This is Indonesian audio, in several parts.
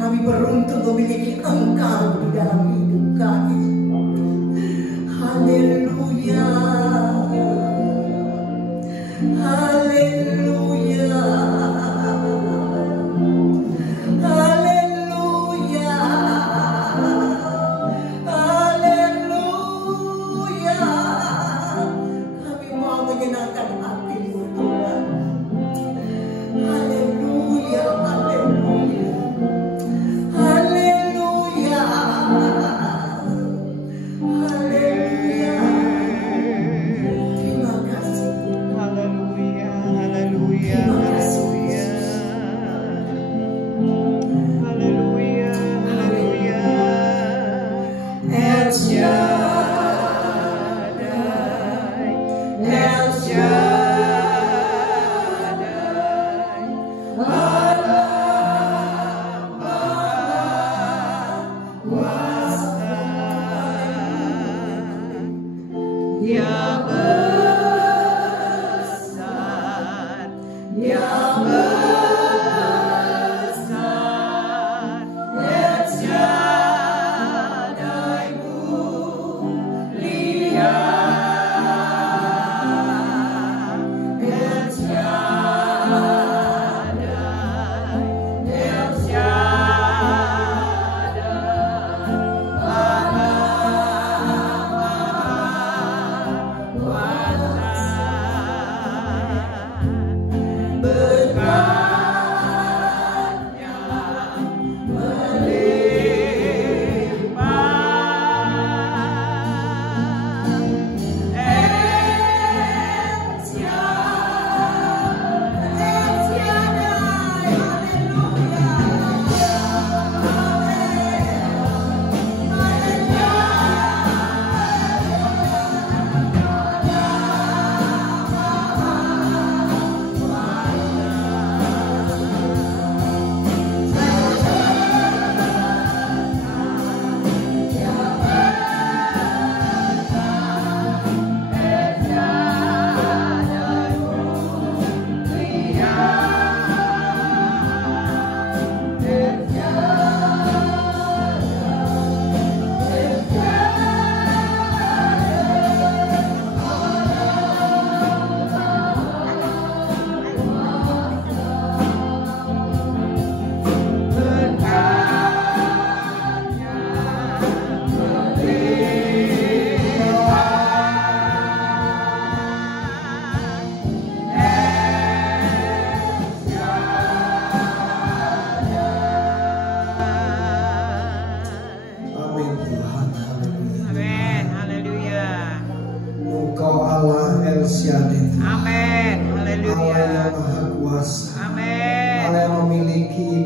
Kami beruntung memiliki Engkau di dalam hidup kami. Haleluya, haleluya, haleluya, haleluya. Kami mau menyenangkan hati-Mu, Tuhan. Haleluya, haleluya. Haleluya, haleluya. Terima kasih. Haleluya, haleluya, Terima kasih. haleluya.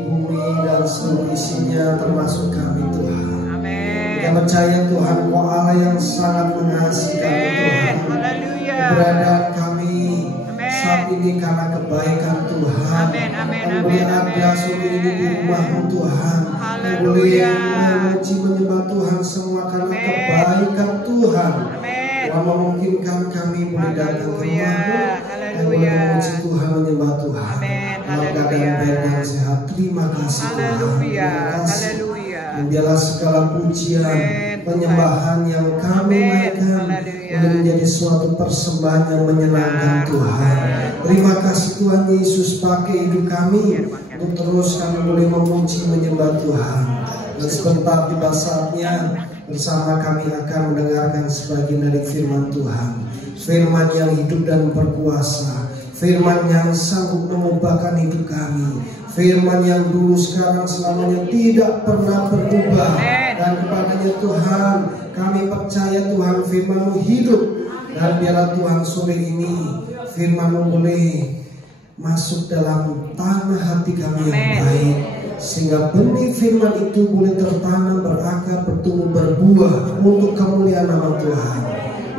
bumi dan seluruh isinya termasuk kami Tuhan. Amin. Kita percaya Tuhan Kau Allah yang sangat mengasihi kami Tuhan. Haleluya. Keberadaan kami saat ini karena kebaikan Tuhan. Amin, amin, Yang amin, boleh amin. ada sore ini di rumah-Mu Tuhan. Yang boleh Haleluya. memuji menyembah Tuhan semua karena Amin. kebaikan Tuhan. Amin. Tuhan memungkinkan kami boleh datang ke Haleluya. rumah-Mu dan boleh Haleluya. memuji Tuhan, menyembah Tuhan. Amin. Dalam keadaan Haleluya. baik dan sehat. Terima kasih Tuhan. Haleluya. Terima kasih. Haleluya. Dan biarlah segala pujian, Amin, penyembahan yang kami Amin. naikkan Haleluya. boleh menjadi suatu persembahan yang menyenangkan Tuhan. Terima kasih Tuhan Yesus, pakai hidup kami untuk terus kami boleh memuji menyembah Tuhan. Dan sebentar tiba saatnya bersama kami akan mendengarkan sebagian dari firman Tuhan. Firman yang hidup dan berkuasa, firman yang sanggup mengubahkan hidup kami, firman yang dulu sekarang selamanya tidak pernah berubah. Dan kepadanya Tuhan kami percaya Tuhan firman-Mu hidup. Dan biarlah Tuhan sore ini firman-Mu boleh masuk dalam tanah hati kami yang baik, sehingga benih firman itu boleh tertanam, berakar, bertumbuh, berbuah untuk kemuliaan nama Tuhan.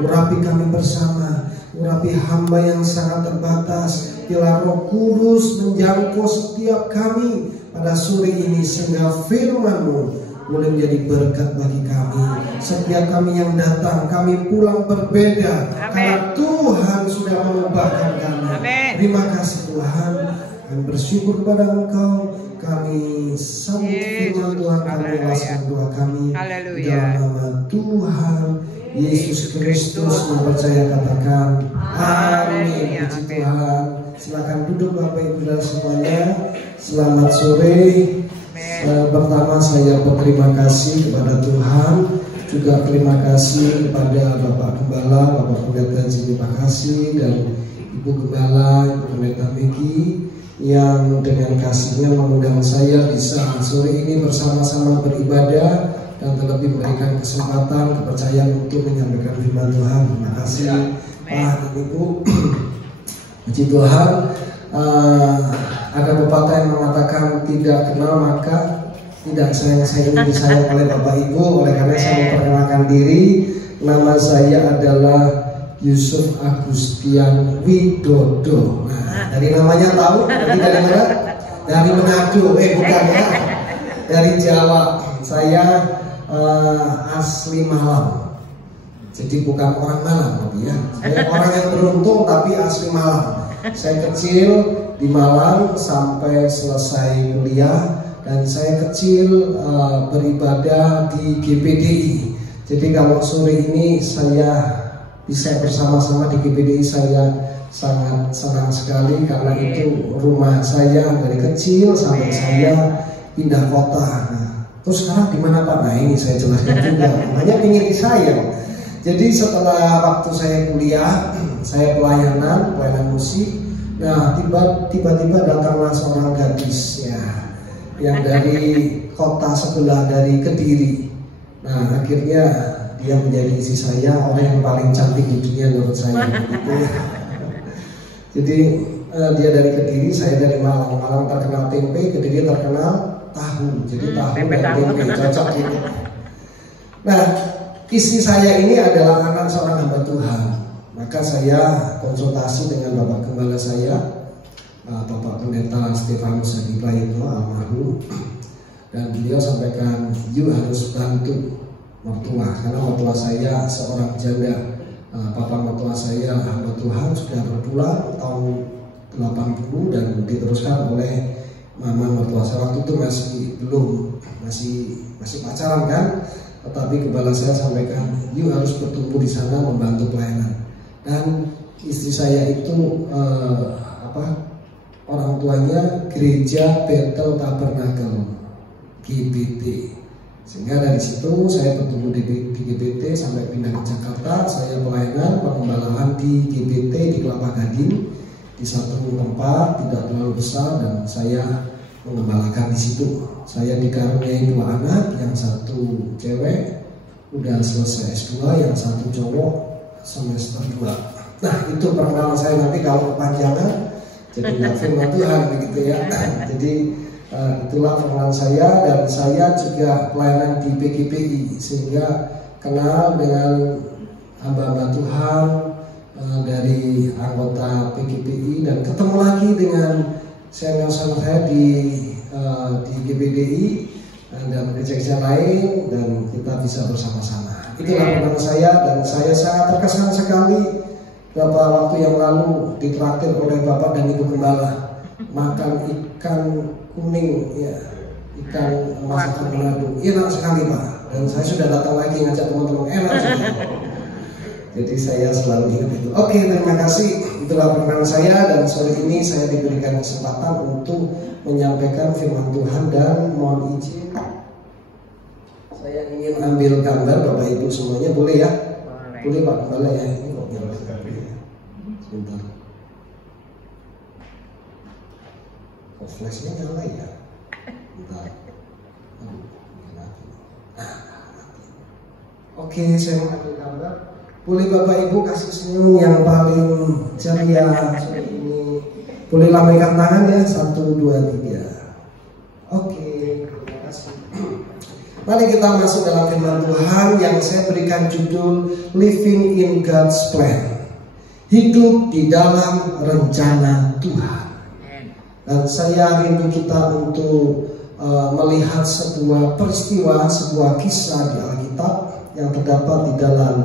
Urapi kami bersama, urapi hamba yang sangat terbatas. Biarlah Roh Kudus menjangkau setiap kami pada sore ini, sehingga firman-Mu boleh menjadi berkat bagi kami. Setiap kami yang datang, kami pulang berbeda. Karena Tuhan sudah mengubahkan kami. Amin. Terima kasih Tuhan. Kami bersyukur kepada Engkau. Kami sambut firman Tuhan, kami ikhlaskan doa kami. Di dalam nama Tuhan Yesus Kristus mempercaya, katakan amin. Puji Tuhan. Silakan duduk Bapak Ibu dan semuanya. Selamat sore. Pertama saya berterima kasih kepada Tuhan, juga terima kasih kepada Bapak Gembala, Bapak Pendeta Jimmy Makasih, dan Ibu Gembala, Ibu Pendeta Megi, yang dengan kasihnya mengundang saya bisa sore ini bersama-sama beribadah dan terlebih memberikan kesempatan, kepercayaan untuk menyampaikan firman Tuhan. Terima kasih Pak dan Ibu. Puji Tuhan. Ada pepatah yang mengatakan tidak kenal maka tidak sayang disayang oleh Bapak Ibu. Oleh karena saya memperkenalkan diri, nama saya adalah Yusuf Agustian Widodo. Nah, dari namanya tahu, dari mana? Dari Manado, bukan ya? Dari Jawa. Saya asli Malang. Jadi bukan orang Malang, tapi ya. Saya orang yang beruntung tapi asli Malang. Saya kecil di Malang sampai selesai kuliah, dan saya kecil beribadah di GPDI. Jadi kalau sore ini saya bisa bersama-sama di GPDI, saya sangat senang sekali karena itu rumah saya dari kecil sampai saya pindah kota. Nah, terus sekarang di mana Pak? Nah ini saya jelaskan juga. Banyak ingin disayang. Jadi setelah waktu saya kuliah, saya pelayanan musik. Nah tiba-tiba datanglah seorang gadis ya, yang dari kota sebelah, dari Kediri. Nah akhirnya dia menjadi istri saya, orang yang paling cantik di dunia menurut saya. Gitu. Jadi dia dari Kediri, saya dari Malang. Malang terkenal tempe, Kediri terkenal tahu. Jadi tahu dan tempe cocok gitu. Nah, istri saya ini adalah anak seorang hamba Tuhan. Maka saya konsultasi dengan Bapak Gembala saya, Bapak Pendeta Stefanus Hadi Praitno almarhum, dan beliau sampaikan, you harus bantu mertua, karena mertua saya seorang janda. Papa mertua saya hamba Tuhan sudah berpulang tahun 80 dan diteruskan oleh mama mertua saya. Waktu itu masih pacaran kan. Tetapi kepala saya sampaikan, you harus bertumbuh di sana membantu pelayanan. Dan istri saya itu orang tuanya Gereja Bethel Tabernakel GBT. Sehingga dari situ saya bertumbuh di GBT sampai pindah ke Jakarta. Saya pelayanan pengembalaan di GBT di Kelapa Gading, di satu tempat tidak terlalu besar, dan saya mengembalakan di situ. Saya dikaruniai 2 anak, yang satu cewek udah selesai S2, yang satu cowok semester 2. Nah itu perkenalan saya, nanti kalau kepanjangan jadi nggak firman Tuhan begitu ya. Jadi Itulah firman saya, dan saya juga pelayanan di PGPI, sehingga kenal dengan hamba-hamba Tuhan dari anggota PGPI, dan ketemu lagi dengan senior saya di GBDI dan gereja-gereja lain, dan kita bisa bersama-sama. Itulah firman saya, dan saya sangat terkesan sekali beberapa waktu yang lalu ditraktir oleh Bapak dan Ibu Gembala makan ikan kuning, ya, ikan masakan Manado, enak sekali Pak. Dan saya sudah datang lagi ngajak teman-teman, enak sekali. Jadi saya selalu ingat itu. Oke, terima kasih. Itulah firman saya, dan sore ini saya diberikan kesempatan untuk menyampaikan firman Tuhan, dan mohon izin saya ingin ambil gambar Bapak Ibu semuanya, boleh ya? Boleh Pak Gembala ya. Ini kok biar sebentar. Kok flashnya nyala ya? Bentar. Oke, saya mau ambil gambar. Boleh Bapak Ibu kasih senyum yang paling ceria sore ini. Boleh lambaikan tangan ya, 1, 2, 3. Oke, terima kasih. Mari kita masuk dalam firman Tuhan yang saya berikan judul Living in God's Plan. Hidup di dalam rencana Tuhan. Dan saya rindu kita untuk melihat sebuah peristiwa, sebuah kisah di Alkitab yang terdapat di dalam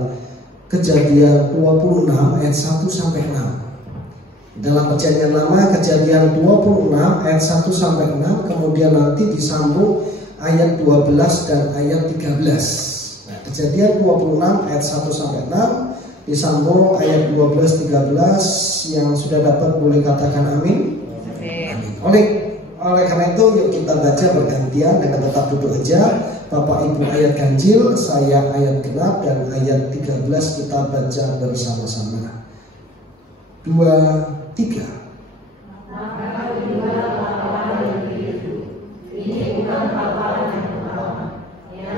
Kejadian 26 ayat 1 sampai 6. Dalam Perjanjian Lama, Kejadian 26 ayat 1 sampai 6, kemudian nanti disambung ayat 12 dan ayat 13. Nah, Kejadian 26 ayat 1 sampai 6 disambung ayat 12-13. Yang sudah dapat boleh katakan amin. Oleh karena itu yuk kita baca bergantian dengan tetap duduk aja. Bapak Ibu ayat ganjil, saya ayat genap, dan ayat 13 kita baca bersama-sama. 2, 3.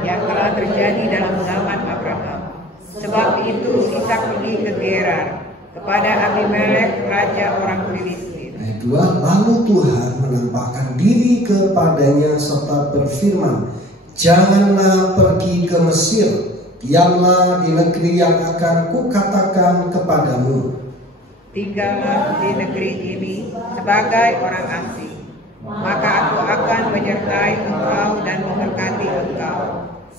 Yang telah terjadi dalam zaman Abraham. Sebab itu Ishak pergi ke Gerar kepada Abimelek raja orang Filistin. Ayat 2, lalu Tuhan menampakkan diri kepadanya serta berfirman, janganlah pergi ke Mesir, diamlah di negeri yang akan kukatakan kepadamu. Tinggallah di negeri ini sebagai orang asing, maka aku akan menyertai engkau dan memberkati engkau.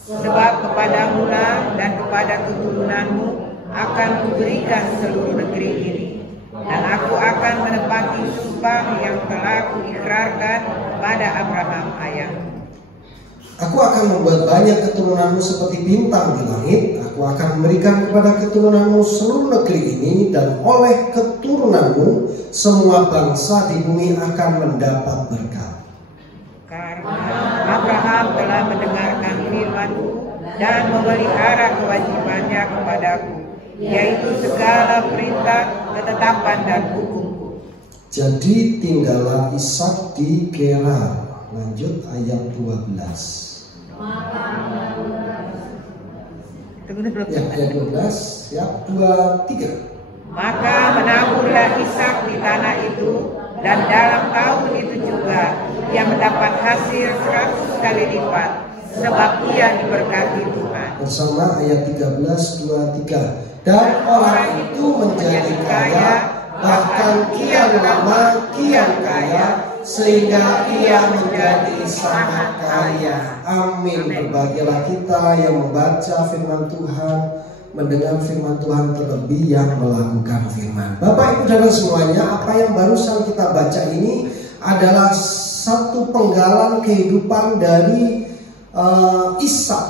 Sebab kepadamu lah dan kepada keturunanmu akan kuberikan seluruh negeri ini. Dan aku akan menepati sumpah yang telah kuikrarkan pada Abraham ayahmu. Aku akan membuat banyak keturunanmu seperti bintang di langit. Aku akan memberikan kepada keturunanmu seluruh negeri ini, dan oleh keturunanmu semua bangsa di bumi akan mendapat berkat. Karena Abraham telah mendengarkan firman-Ku dan memelihara kewajibannya kepadaku, yaitu segala perintah, ketetapan dan hukum-Ku. Jadi tinggallah Ishak di Gerar. Lanjut ayat 12. Ya, ayat 12. Siap, 2, 3. Maka menaburlah Ishak di tanah itu, dan dalam tahun itu juga ia mendapat hasil 100 kali lipat, sebab ia diberkati Tuhan. Bersama ayat 13, 2, 3. Dan orang itu menjadi kaya, bahkan kian lama kian kaya, sehingga ia menjadi sangat kaya. Amin. Berbahagialah kita yang membaca firman Tuhan, mendengar firman Tuhan, terlebih yang melakukan firman. Bapak Ibu Saudara semuanya, apa yang barusan kita baca ini adalah satu penggalan kehidupan dari Ishak.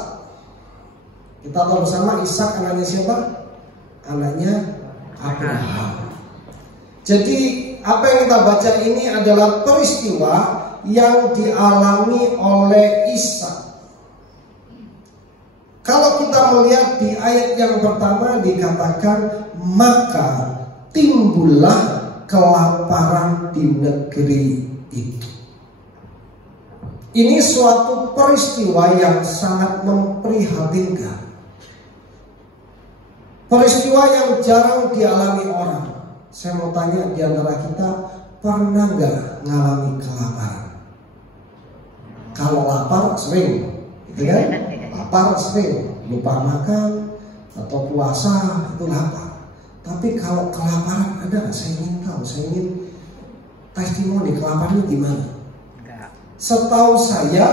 Kita tahu bersama Ishak anaknya siapa? Anaknya Abraham. Jadi apa yang kita baca ini adalah peristiwa yang dialami oleh Ishak. Kalau kita melihat di ayat yang pertama dikatakan, maka timbullah kelaparan di negeri itu. Ini suatu peristiwa yang sangat memprihatinkan. Peristiwa yang jarang dialami orang. Saya mau tanya, di antara kita pernah nggak ngalami kelaparan? Kalau lapar sering, gitu kan? Lapar sering, lupa makan atau puasa itu lapar. Tapi kalau kelaparan ada nggak? Saya ingin tahu, saya ingin testimoni kelaparannya gimana? Setahu saya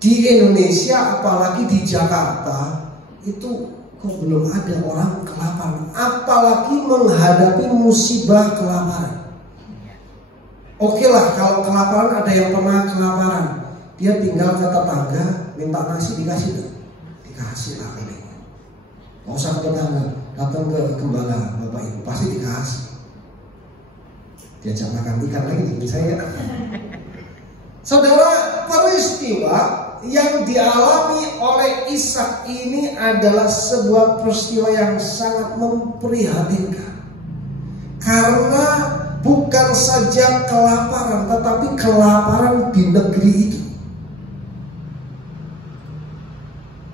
di Indonesia, apalagi di Jakarta, itu kok belum ada orang kelaparan, apalagi menghadapi musibah kelaparan. Oke lah, kalau kelaparan ada yang pernah kelaparan, dia tinggal ke tetangga minta nasi dikasih tuh, dikasih lah ini. Nggak usah ke tetangga, datang ke gembala bapak ibu pasti dikasih. Diajak makan ikan lagi saya. Saudara, peristiwa yang dialami oleh Ishak ini adalah sebuah peristiwa yang sangat memprihatinkan. Karena bukan saja kelaparan, tetapi kelaparan di negeri itu.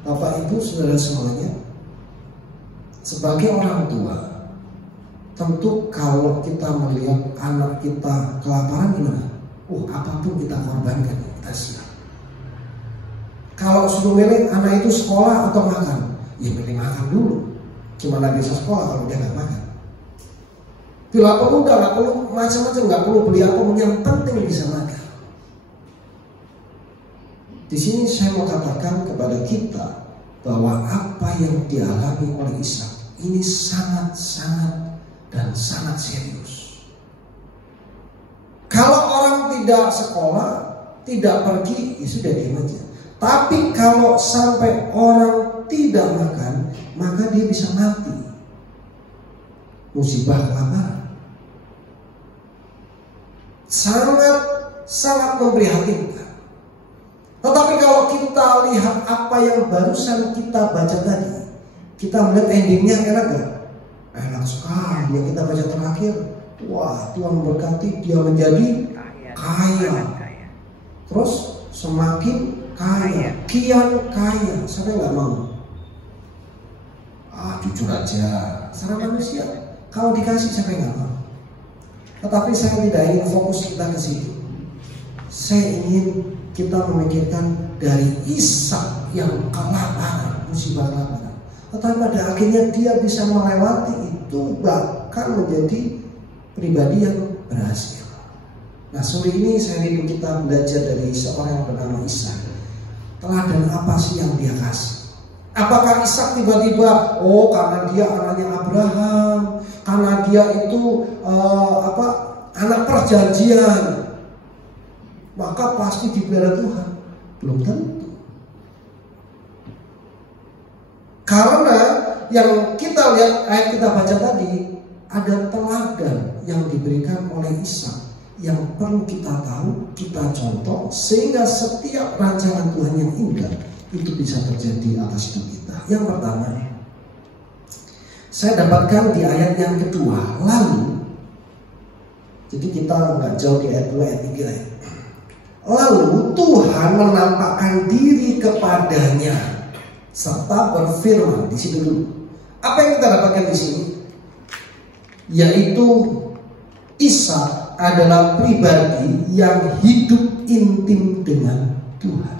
Bapak Ibu saudara semuanya, sebagai orang tua, tentu kalau kita melihat anak kita kelaparan gimana? Apapun kita korbankan, kita siap. Kalau suruh milih anak itu sekolah atau makan, ya milih makan dulu. Gimana bisa sekolah kalau dia nggak makan? Bila perlu udah nggak perlu macam-macam, nggak perlu beli apa, yang penting bisa makan. Di sini saya mau katakan kepada kita bahwa apa yang dialami oleh Ishak ini sangat-sangat dan sangat serius. Kalau orang tidak sekolah, tidak pergi, ya sudah diam aja. Tapi kalau sampai orang tidak makan, maka dia bisa mati. Musibah kelaparan. Sangat memprihatinkan. Tetapi kalau kita lihat apa yang barusan kita baca tadi, kita melihat endingnya enak gak? Enak sekali. Yang kita baca terakhir, wah, Tuhan memberkati dia menjadi kaya. Terus semakin kaya, kian kaya. Saya nggak mau. Jujur aja, secara manusia kalau dikasih siapa yang nggak mau. Tetapi saya tidak ingin fokus kita ke situ. Saya ingin kita memikirkan dari Ishak yang kelaparan, musibah kelaparan. Tetapi pada akhirnya dia bisa melewati itu, bahkan menjadi pribadi yang berhasil. Nah, sore ini saya ingin kita belajar dari seorang yang bernama Ishak. Teladan apa sih yang dia kasih? Apakah Ishak tiba-tiba, karena dia anaknya Abraham, karena dia itu anak perjanjian, maka pasti dipelihara Tuhan? Belum tentu. Karena yang kita lihat ayat kita baca tadi, ada teladan yang diberikan oleh Ishak yang perlu kita tahu, kita contoh, sehingga setiap rancangan Tuhan yang indah itu bisa terjadi atas hidup kita. Yang pertama, saya dapatkan di ayat yang kedua, lalu. Jadi kita nggak jauh di ayat 2, ayat 3 ya. Lalu Tuhan menampakkan diri kepadanya serta berfirman. Di situ dulu. Apa yang kita dapatkan di sini? Yaitu Ishak adalah pribadi yang hidup intim dengan Tuhan.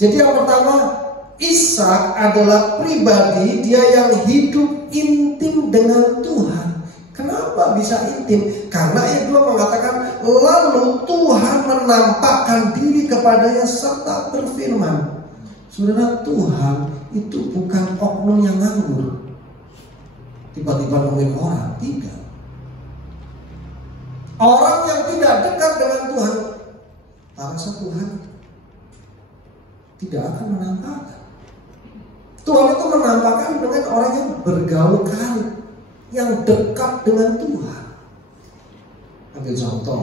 Jadi yang pertama, Ishak adalah pribadi dia yang hidup intim dengan Tuhan. Kenapa bisa intim? Karena ayat 2 mengatakan, lalu Tuhan menampakkan diri kepadanya serta berfirman. Saudara, Tuhan itu bukan oknum yang nganggur, tiba-tiba nemuin orang, tidak. Orang yang tidak dekat dengan Tuhan, tak rasa Tuhan tidak akan menampakkan. Tuhan itu menampakkan dengan orang yang bergaul karib, yang dekat dengan Tuhan. Ambil contoh,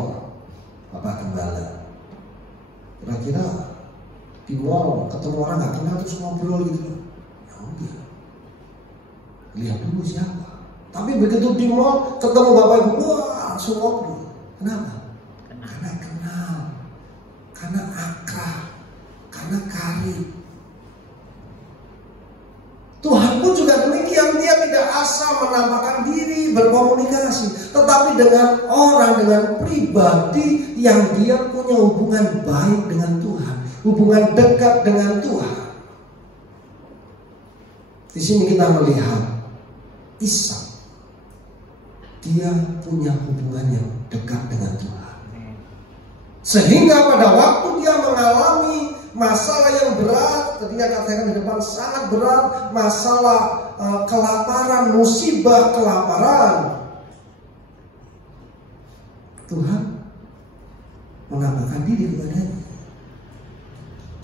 Bapak Gembala. Kira-kira di mall ketemu orang nggak kenal terus ngobrol gitu, ya udah, lihat dulu siapa. Tapi begitu di mall ketemu Bapak Ibu, wah, langsung ngobrol. Kenapa? Karena kenal, karena akrab, karena karib. Tuhan pun juga demikian, dia tidak asal menampakkan diri, berkomunikasi, tetapi dengan orang dengan pribadi yang dia punya hubungan baik dengan Tuhan, hubungan dekat dengan Tuhan. Di sini kita melihat Ishak, dia punya hubungan yang dekat dengan Tuhan. Sehingga pada waktu dia mengalami masalah yang berat, ketika katakan di depan sangat berat, masalah kelaparan, musibah kelaparan, Tuhan menambahkan diri kepadanya.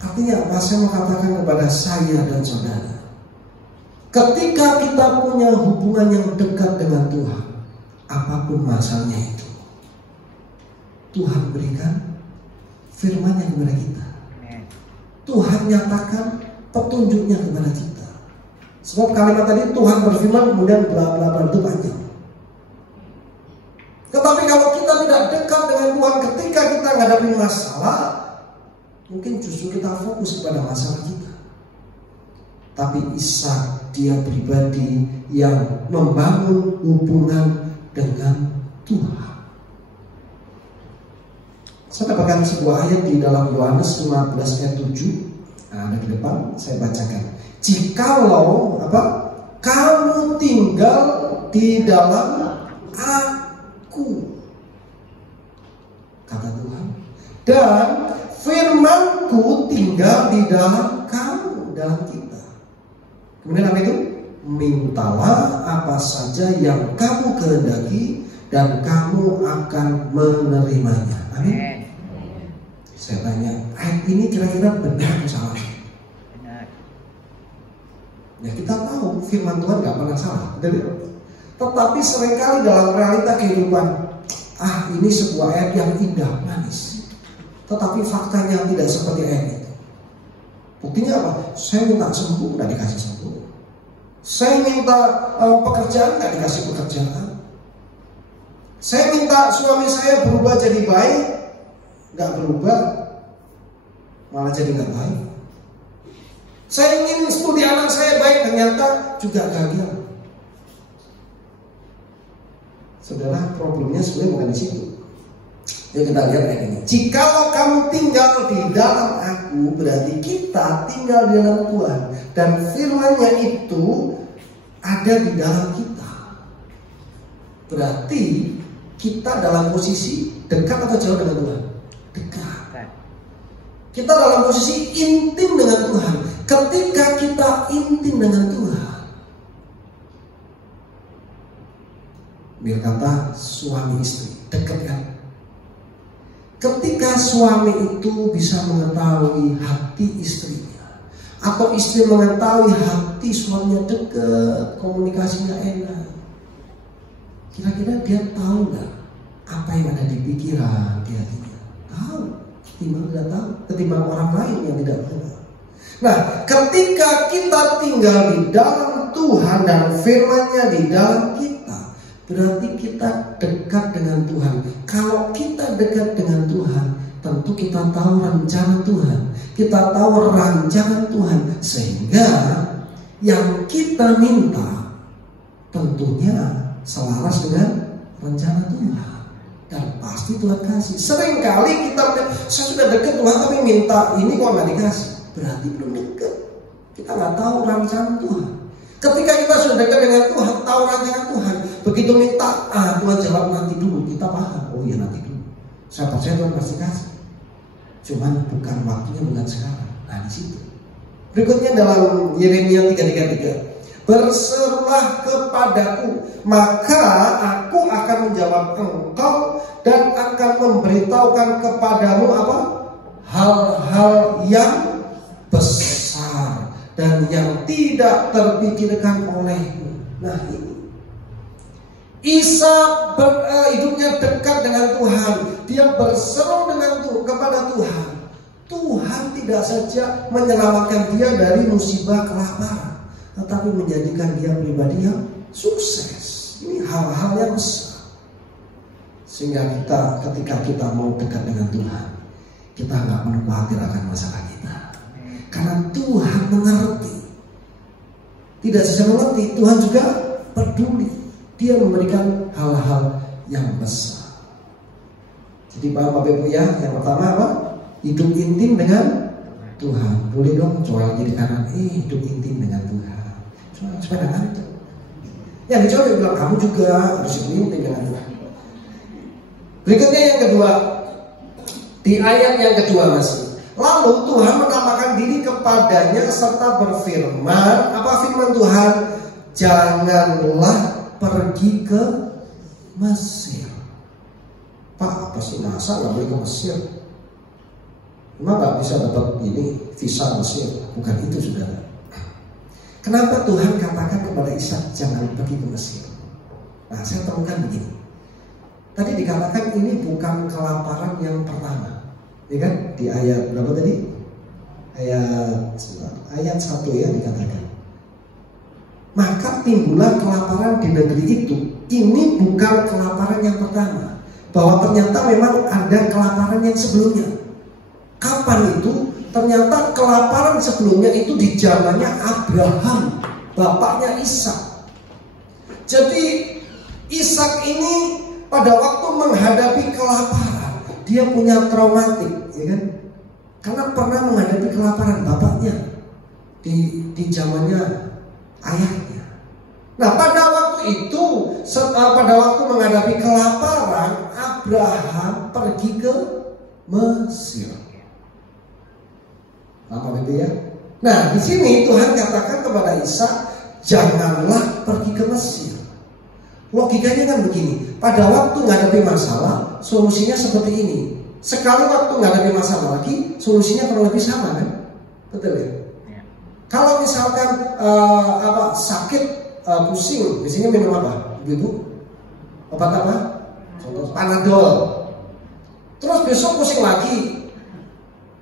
Artinya apa? Saya mau katakan kepada saya dan saudara, ketika kita punya hubungan yang dekat dengan Tuhan, apapun masalahnya itu, Tuhan berikan firman-Nya kepada kita. Tuhan nyatakan petunjuknya kepada kita. Sebab kalimat tadi Tuhan berfirman kemudian bla bla bla itu panjang. Tetapi kalau kita tidak dekat dengan Tuhan ketika kita menghadapi masalah, mungkin justru kita fokus kepada masalah kita. Tapi Ishak dia pribadi yang membangun hubungan dengan Tuhan. Saya dapatkan sebuah ayat di dalam Yohanes 15 ayat 7. Nah, ada di depan, saya bacakan. Jikalau kamu tinggal di dalam Aku, kata Tuhan, dan firman-Ku tinggal di dalam kamu, dalam kita. Kemudian apa itu? Mintalah apa saja yang kamu kehendaki dan kamu akan menerimanya. Amin. Saya tanya, ayat ini kira-kira benar atau salah? Benar. Ya kita tahu firman Tuhan gak pernah salah. Tetapi seringkali dalam realita kehidupan, ini sebuah ayat yang indah, manis. Tetapi faktanya tidak seperti ayat itu. Buktinya apa? Saya minta sembuh, gak dikasih sembuh. Saya minta pekerjaan, gak dikasih pekerjaan. Saya minta suami saya berubah jadi baik, gak berubah, malah jadi gak baik. Saya ingin studi anak saya baik, ternyata juga gagal. Saudara, problemnya sebenarnya bukan di situ. Yuk kita lihat ayat ini. Jikalau kamu tinggal di dalam Aku, berarti kita tinggal di dalam Tuhan, dan firman-Nya itu ada di dalam kita. Berarti kita dalam posisi dekat atau jauh dengan Tuhan? Dekat. Kita dalam posisi intim dengan Tuhan. Ketika kita intim dengan Tuhan, biar kata suami istri, dekat kan? Ketika suami itu bisa mengetahui hati istrinya, atau istri mengetahui hati suaminya, dekat, komunikasinya enak, kira-kira dia tahu nggak apa yang ada di pikiran di hatinya? Tahu, ketimbang tidak tahu, ketimbang orang lain yang tidak tahu. Nah, ketika kita tinggal di dalam Tuhan dan firman-Nya di dalam kita, berarti kita dekat dengan Tuhan. Kalau kita dekat dengan Tuhan, tentu kita tahu rencana Tuhan, kita tahu rancangan Tuhan, sehingga yang kita minta tentunya selaras dengan rencana Tuhan, dan pasti Tuhan kasih. Seringkali kita, saya sudah dekat Tuhan tapi minta ini kok nggak dikasih, berarti belum dekat. Kita nggak tahu rancangan Tuhan. Ketika kita sudah dekat dengan Tuhan, tahu rancangan Tuhan, begitu minta, Tuhan jawab nanti dulu, kita paham, oh iya nanti dulu. Saya percaya Tuhan pasti kasih. Cuman bukan waktunya, bukan sekarang. Nah di situ. Berikutnya dalam Yeremia 3:33, berserulah kepadaku, maka aku akan menjawab engkau dan akan memberitahukan kepadamu apa? Hal-hal yang besar dan yang tidak terpikirkan olehmu. Nah ini Ishak hidupnya dekat dengan Tuhan. Dia berseru kepada Tuhan. Tuhan tidak saja menyelamatkan dia dari musibah kelaparan, tetapi menjadikan dia pribadi yang sukses. Ini hal-hal yang besar. Sehingga kita, ketika kita mau dekat dengan Tuhan, kita nggak perlu khawatir akan masalah kita. Karena Tuhan mengerti. Tidak saja mengerti, Tuhan juga peduli. Dia memberikan hal-hal yang besar. Jadi Bapak Ibu ya, yang pertama apa? Hidup intim dengan Tuhan. Boleh dong coba jadi kanan, hidup intim dengan Tuhan. Cuma sepeda itu. Yang dicoba bilang kamu juga harus hidup intim dengan Tuhan. Berikutnya yang kedua, di ayat yang kedua masih. Lalu Tuhan menampakkan diri kepadanya serta berfirman, apa firman Tuhan? Janganlah pergi ke Mesir. Pak, apa sih masa nggak boleh ke Mesir? Emang nggak bisa dapat ini visa Mesir? Bukan itu, saudara. Kenapa Tuhan katakan kepada Ishak jangan pergi ke Mesir? Nah, saya temukan begini. Tadi dikatakan ini bukan kelaparan yang pertama, ya kan? Di ayat berapa tadi? Ayat 1 ya dikatakan. Maka timbullah kelaparan di negeri itu. Ini bukan kelaparan yang pertama. Bahwa ternyata memang ada kelaparan yang sebelumnya. Kapan itu? Ternyata kelaparan sebelumnya itu di zamannya Abraham, bapaknya Ishak. Jadi Ishak ini pada waktu menghadapi kelaparan, dia punya traumatik, ya kan? Karena pernah menghadapi kelaparan bapaknya di zamannya ayahnya. Nah, pada waktu itu, pada waktu menghadapi kelaparan, Abraham pergi ke Mesir. Apa itu ya? Nah, di sini Tuhan katakan kepada Ishak, janganlah pergi ke Mesir. Logikanya kan begini, pada waktu menghadapi masalah, solusinya seperti ini. Sekali waktu menghadapi masalah lagi, solusinya kurang lebih sama kan? Betul ya? Kalau misalkan sakit, pusing, biasanya minum apa? Ibu? Obat apa? Contoh Panadol. Terus besok pusing lagi,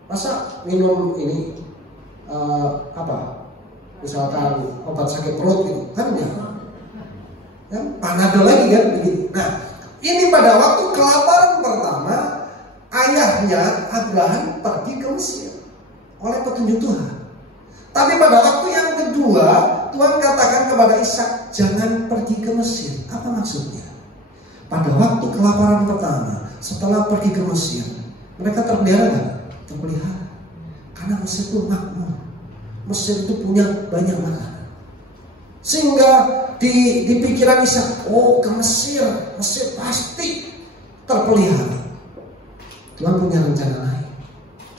masa minum ini misalkan obat sakit perut gitu kan ya? Kan Panadol lagi kan begitu. Nah, ini pada waktu kelaparan pertama, ayahnya Abraham pergi ke Mesir oleh petunjuk Tuhan. Tapi pada waktu yang kedua, Tuhan katakan kepada Ishak, jangan pergi ke Mesir. Apa maksudnya? Pada waktu kelaparan pertama, setelah pergi ke Mesir, mereka terpelihara nggak? Terpelihara. Karena Mesir itu makmur. Mesir itu punya banyak makanan. Sehingga di pikiran Ishak, ke Mesir pasti terpelihara. Tuhan punya rencana lain.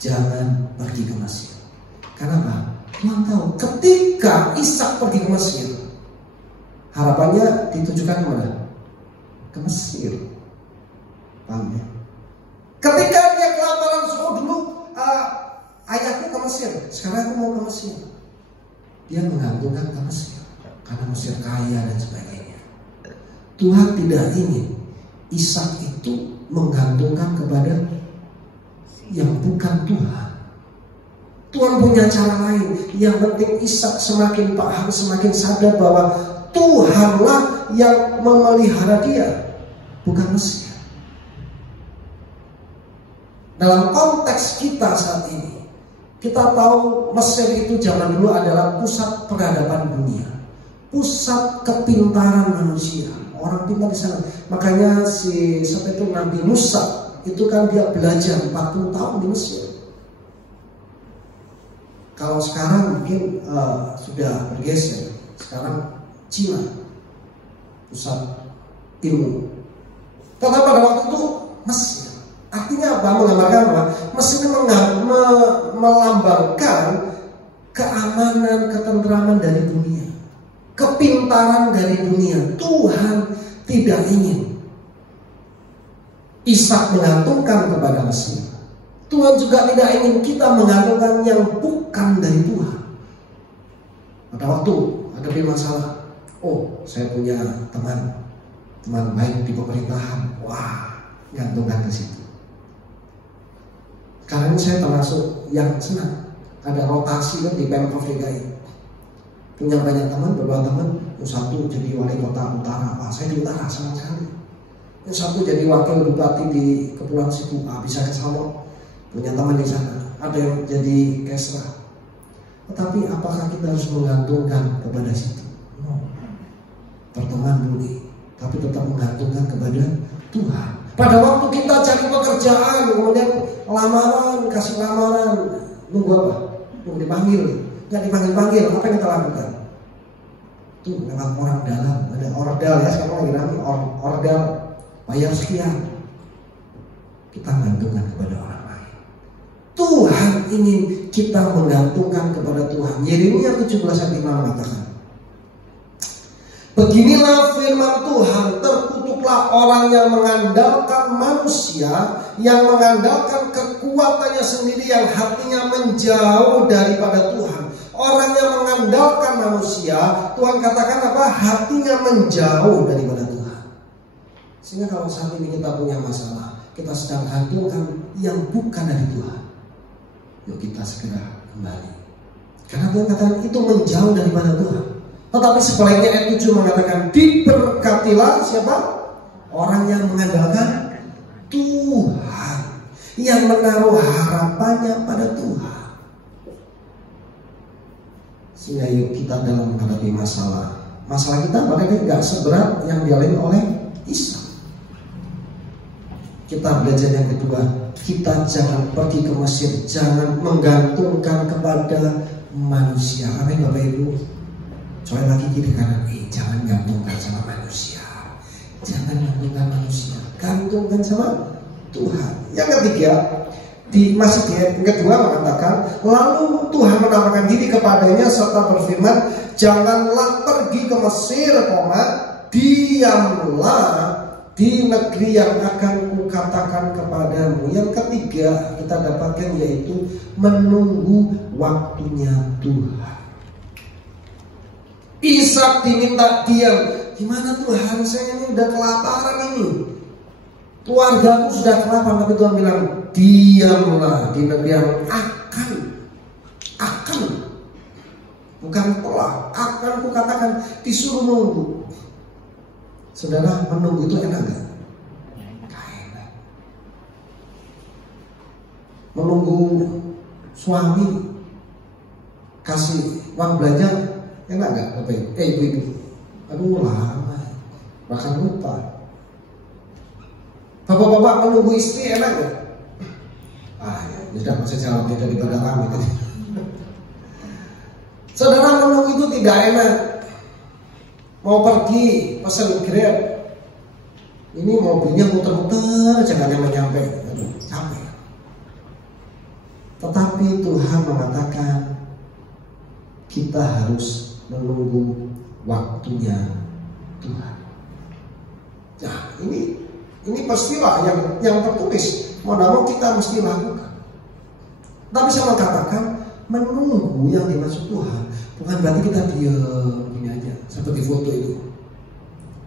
Jangan pergi ke Mesir. Kenapa? Tuhan tahu ketika Ishak pergi ke Mesir, harapannya ditujukan kemana? Ke Mesir. Paham ya? Ketika dia kelaparan, dulu ayahku ke Mesir, sekarang aku mau ke Mesir. Dia menggantungkan ke Mesir karena Mesir kaya dan sebagainya. Tuhan tidak ingin Ishak itu menggantungkan kepada yang bukan Tuhan. Tuhan punya cara lain. Yang penting Ishak semakin paham, semakin sadar bahwa Tuhanlah yang memelihara dia, bukan Mesir. Dalam konteks kita saat ini, kita tahu Mesir itu zaman dulu adalah pusat peradaban dunia, pusat kepintaran manusia. Orang pintar di sana. Makanya seperti itu Nabi Musa itu kan dia belajar 40 tahun di Mesir. Kalau sekarang mungkin sudah bergeser. Sekarang Cina pusat ilmu. Karena pada waktu itu Mesir. Artinya apa? Menggambarkan apa? Mesir melambangkan keamanan, ketentraman dari dunia, kepintaran dari dunia. Tuhan tidak ingin Ishak menggantungkan kepada Mesir. Tuhan juga tidak ingin kita menggantungkan yang bukan dari Tuhan. Pada waktu ada masalah, saya punya teman baik di pemerintahan, gantungkan ke situ. Sekarang saya termasuk yang senang ada rotasi kan di Pemprov DKI. Punya banyak teman, beberapa teman. Yang satu jadi wali kota utara, saya di utara senang sekali. Yang satu jadi wakil bupati di Kepulauan Seribu, bisa ke Solo. Punya teman di sana. Ada yang jadi kesra. Tetapi apakah kita harus menggantungkan kepada situ? No. Pertemuan boleh, tapi tetap menggantungkan kepada Tuhan. Pada waktu kita cari pekerjaan, kemudian lamaran, kasih lamaran, nunggu apa? Nunggu dipanggil. Nggak dipanggil-panggil, apa yang kita lakukan? Tuh lewat orang dalam, ada ordal ya, sekarang lagi ramai ordal, bayar sekian. Kita menggantungkan kepada orang lain. Tuhan ingin kita menggantungkan kepada Tuhan. Yeremia 17:5 mengatakan, beginilah firman Tuhan, terkutuklah orang yang mengandalkan manusia, yang mengandalkan kekuatannya sendiri, yang hatinya menjauh daripada Tuhan. Orang yang mengandalkan manusia, Tuhan katakan apa? Hatinya menjauh daripada Tuhan. Sehingga kalau saat ini kita punya masalah, kita sedang gantungkan yang bukan dari Tuhan, yuk kita segera kembali. Karena Tuhan katakan itu menjauh daripada Tuhan. Tetapi sebaliknya ayat 7 mengatakan, diberkatilah siapa? Orang yang mengandalkan Tuhan, yang menaruh harapannya pada Tuhan. Sehingga yuk kita dalam menghadapi masalah kita bahkan tidak seberat yang dialami oleh Isa. Kita belajar yang kedua, kita jangan pergi ke Mesir, jangan menggantungkan kepada manusia. Amin Bapak Ibu. Soal lagi kiri kanan, jangan gantungkan sama manusia. Jangan gantungkan manusia, gantungkan sama Tuhan. Yang ketiga, masih di ayat kedua mengatakan, lalu Tuhan menampakkan diri kepadanya serta berfirman, janganlah pergi ke Mesir, diamlah di negeri yang akan kukatakan kepadamu. Yang ketiga kita dapatkan yaitu menunggu waktunya Tuhan. Ishak diminta diam. Gimana Tuhan, saya ini udah kelaparan ini, keluargaku sudah kelaparan. Tapi Tuhan bilang, diamlah di negeri yang akan bukan telah, akan kukatakan. Disuruh nunggu. Saudara, menunggu itu enak gak? Gak enak. Menunggu suami kasih uang belanja enak gak Bapak Ibu? Ibu-ibu, aduh lama, bahkan lupa. Bapak-bapak menunggu istri enak gak? Ya sudah, saya jawabnya daripada kami tadi. Saudara, menunggu itu tidak enak. Mau pergi pesan Grab, ini mobilnya muter-muter, jangan nyampe, aduh capek. Tetapi Tuhan mengatakan kita harus menunggu waktunya Tuhan. Nah, ini peristiwa yang tertulis, mau tidak mau kita mesti lakukan. Tapi saya mengatakan menunggu yang dimaksud Tuhan bukan berarti kita diam gini aja seperti foto itu,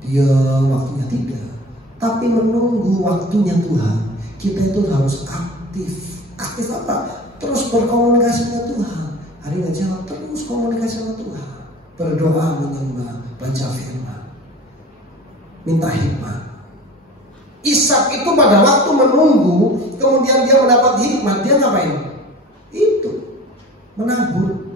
diam waktunya, tidak. Tapi menunggu waktunya Tuhan, kita itu harus aktif. Aktif apa? Terus berkomunikasi dengan Tuhan. Hari ini jawab, terus komunikasi sama Tuhan, berdoa, menyembah, baca firman, minta hikmat. Ishak itu pada waktu menunggu, kemudian dia mendapat hikmat, dia ngapain? Itu menabur.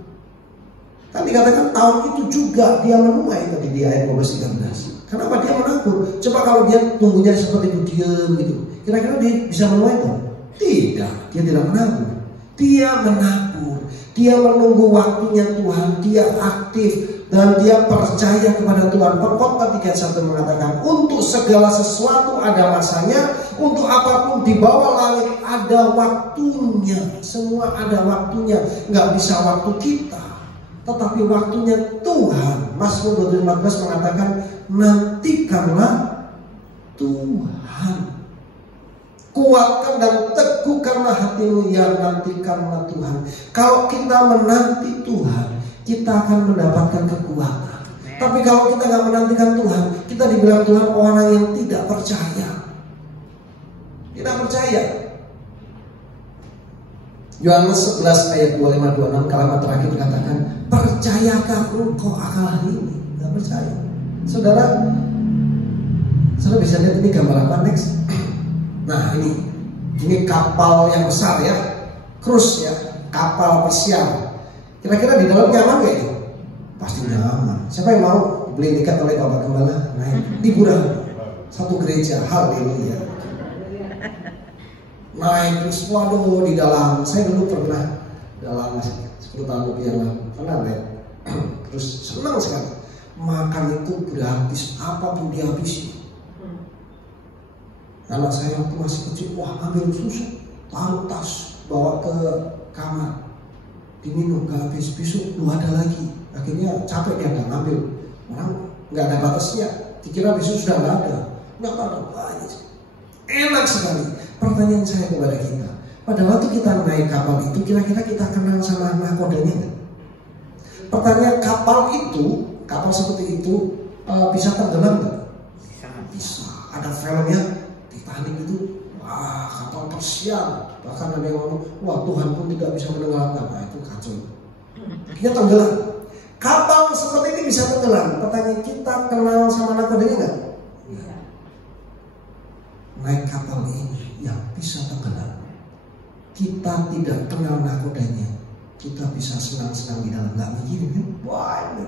Kan dikatakan tahun itu juga dia menuai tadi di ayat 13. Kenapa dia menabur? Coba kalau dia tunggunya seperti itu, diam gitu, kira-kira dia bisa menuai itu? Tidak, dia tidak menabur. Dia menabur, dia menunggu waktunya Tuhan, dia aktif dan dia percaya kepada Tuhan. Pengkhotbah 31 mengatakan, untuk segala sesuatu ada masanya, untuk apapun di bawah langit ada waktunya. Semua ada waktunya, nggak bisa waktu kita, tetapi waktunya Tuhan. Mazmur 14 mengatakan, nantikanlah Tuhan. Kuatkan dan teguhkanlah hatimu, ya nantikanlah Tuhan. Kalau kita menanti Tuhan, kita akan mendapatkan kekuatan. Tapi kalau kita nggak menantikan Tuhan, kita dibilang Tuhan orang yang tidak percaya. Tidak percaya. Yohanes 11 ayat 25-26 kalimat terakhir katakan, percayakah engkau akan hal ini? Nggak percaya. Saudara bisa lihat ini gambar apa next? Nah ini kapal yang besar ya, cruise ya, kapal pesiar. Kira-kira di dalam nyaman gak ini? Pasti nyaman. Siapa yang mau beli tiket oleh Bapak Gembala? Naik liburan satu gereja, haleluya. naik terus, waduh di dalam, saya dulu pernah dalam 10 tahun lebih yang lalu pernah naik, terus senang sekali, makan itu gratis, apapun dihabisi. Anak saya waktu masih kecil, wah ambil susu, taruh tas, bawa ke kamar, diminum, gak habis, besok belum ada lagi. Akhirnya capek dia nggak ngambil, orang nggak ada batasnya, dikira besok sudah nggak ada, nggak ada, banyak. Enak sekali. Pertanyaan saya kepada kita, pada waktu kita naik kapal itu, kira-kira kita kenal sama nakodanya nggak? Pertanyaan, kapal seperti itu bisa tenggelam nggak? Bisa. Ada filmnya, Titanic itu, wah kapal tersiar, bahkan ada yang ngomong, wah Tuhan pun tidak bisa menenggelamkan. Nah itu kacau. Dia tenggelam. Kapal seperti ini bisa tenggelam. Pertanyaan, kita kenal sama nakodanya nggak? Ya. Naik kapal ini yang bisa tenggelam, kita tidak kenal nakodanya, kita bisa senang-senang di dalam, nggak mikirin kan? Wah ini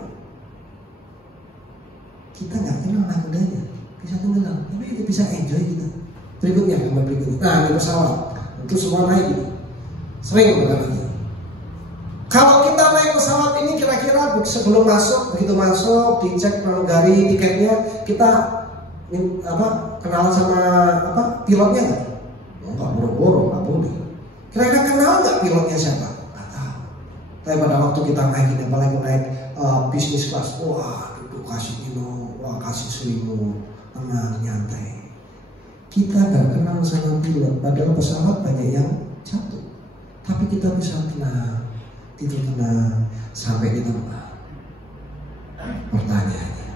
kita nggak kenal nakodanya, bisa tenggelam, tapi kita bisa enjoy kita. Berikutnya, gambar berikutnya. Nah ini pesawat, itu semua naik ini, sering banget. Kalau kita naik pesawat ini, kira-kira sebelum masuk, begitu masuk, dicek pramugari tiketnya, kita kenalan sama pilotnya nggak? Nggak boro-boro, nggak boleh. Kira-kira kenal nggak pilotnya siapa? Nggak tahu. Tapi pada waktu kita naik ini, apalagi naik bisnis kelas, wah duduk kasih minum, wah kasih selimut, tenang, nyantai. Kita nggak kenal sama pilot, padahal pesawat banyak yang jatuh, tapi kita bisa tenang, tidur tenang sampai di tempat. Pertanyaannya,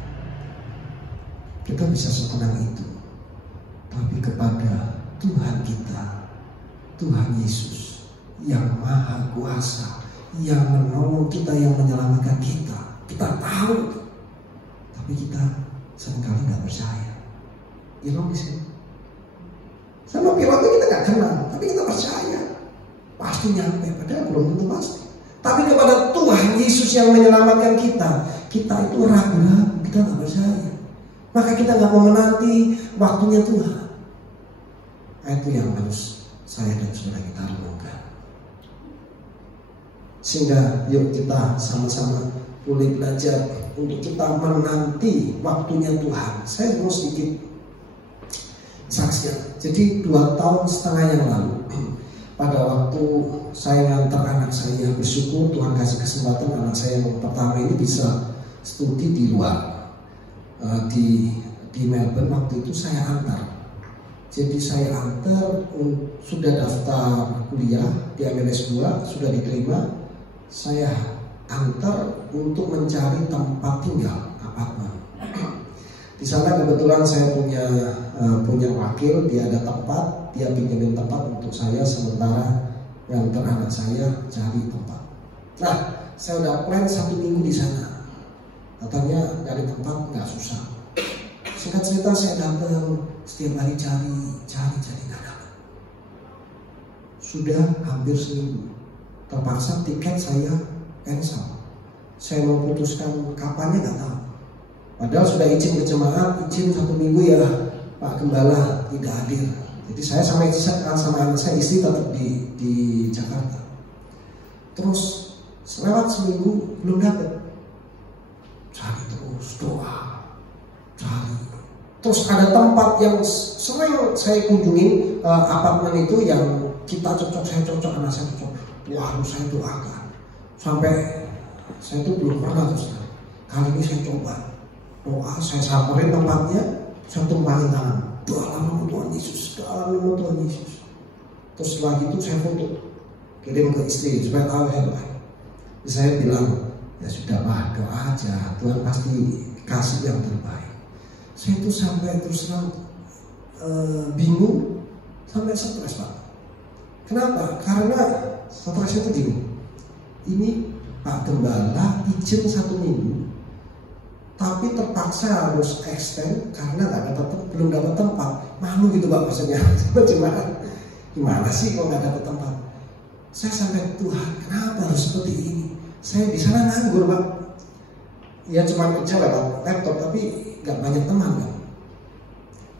kita bisa setenang itu, tapi kepada Tuhan kita, Tuhan Yesus yang Maha Kuasa, yang menolong kita, yang menyelamatkan kita, kita tahu, tapi kita seringkali nggak percaya. Ironis ya? Sama pilotnya kita nggak kenal, tapi kita percaya pasti nyampe, padahal belum tentu pasti. Tapi kepada Tuhan Yesus yang menyelamatkan kita, kita itu ragu-ragu, kita nggak percaya. Maka kita nggak mau menanti waktunya Tuhan. Itu yang harus saya dan saudara kita renungkan. Sehingga yuk kita sama-sama boleh belajar untuk kita menanti waktunya Tuhan. Saya mau sedikit saksian. Jadi 2,5 tahun yang lalu, pada waktu saya ngantar anak saya, bersyukur Tuhan kasih kesempatan anak saya yang pertama ini bisa studi di luar. Di Melbourne waktu itu saya antar. Jadi saya antar, sudah daftar kuliah di MLS 2, sudah diterima. Saya antar untuk mencari tempat tinggal, apartemen. Di sana kebetulan saya punya wakil, dia ada tempat, dia pinjemin tempat untuk saya sementara ngantar anak saya cari tempat. Nah, saya udah plan 1 minggu di sana. Katanya dari tempat nggak susah. Singkat cerita saya datang setiap hari cari nggak dapat. Sudah hampir seminggu. Terpaksa tiket saya cancel. Saya memutuskan kapannya nggak tahu. Padahal sudah izin berjemaat, izin 1 minggu ya Pak Gembala tidak hadir. Jadi saya sama anak saya istri tetap di Jakarta. Terus selewat seminggu belum dapat. Cari terus, doa, cari. Terus ada tempat yang sering saya kunjungin, apartemen itu yang kita cocok, saya cocok, anak saya cocok. Wah, harus saya doakan. Sampai saya itu belum pernah terus. Kali ini saya coba doa, saya samperin tempatnya, saya tumpangin tangan. Dalam nama Tuhan Yesus, dalam nama Tuhan Yesus. Terus setelah itu saya foto, kirim ke istri supaya tahu saya doa. Saya bilang, ya sudah Pak, doa aja, Tuhan pasti kasih yang terbaik. Saya itu sampai terus terang bingung, sampai stres Pak. Kenapa? Karena stres itu gini, ini Pak Gembala izin 1 minggu, tapi terpaksa harus extend karena belum dapat tempat. Malu gitu Pak maksudnya. Gimana sih kalau nggak dapat tempat? Saya sampai, Tuhan kenapa harus seperti ini? Saya di sana nganggur Pak. Ya cuma kerja lewat laptop, tapi nggak banyak teman kan.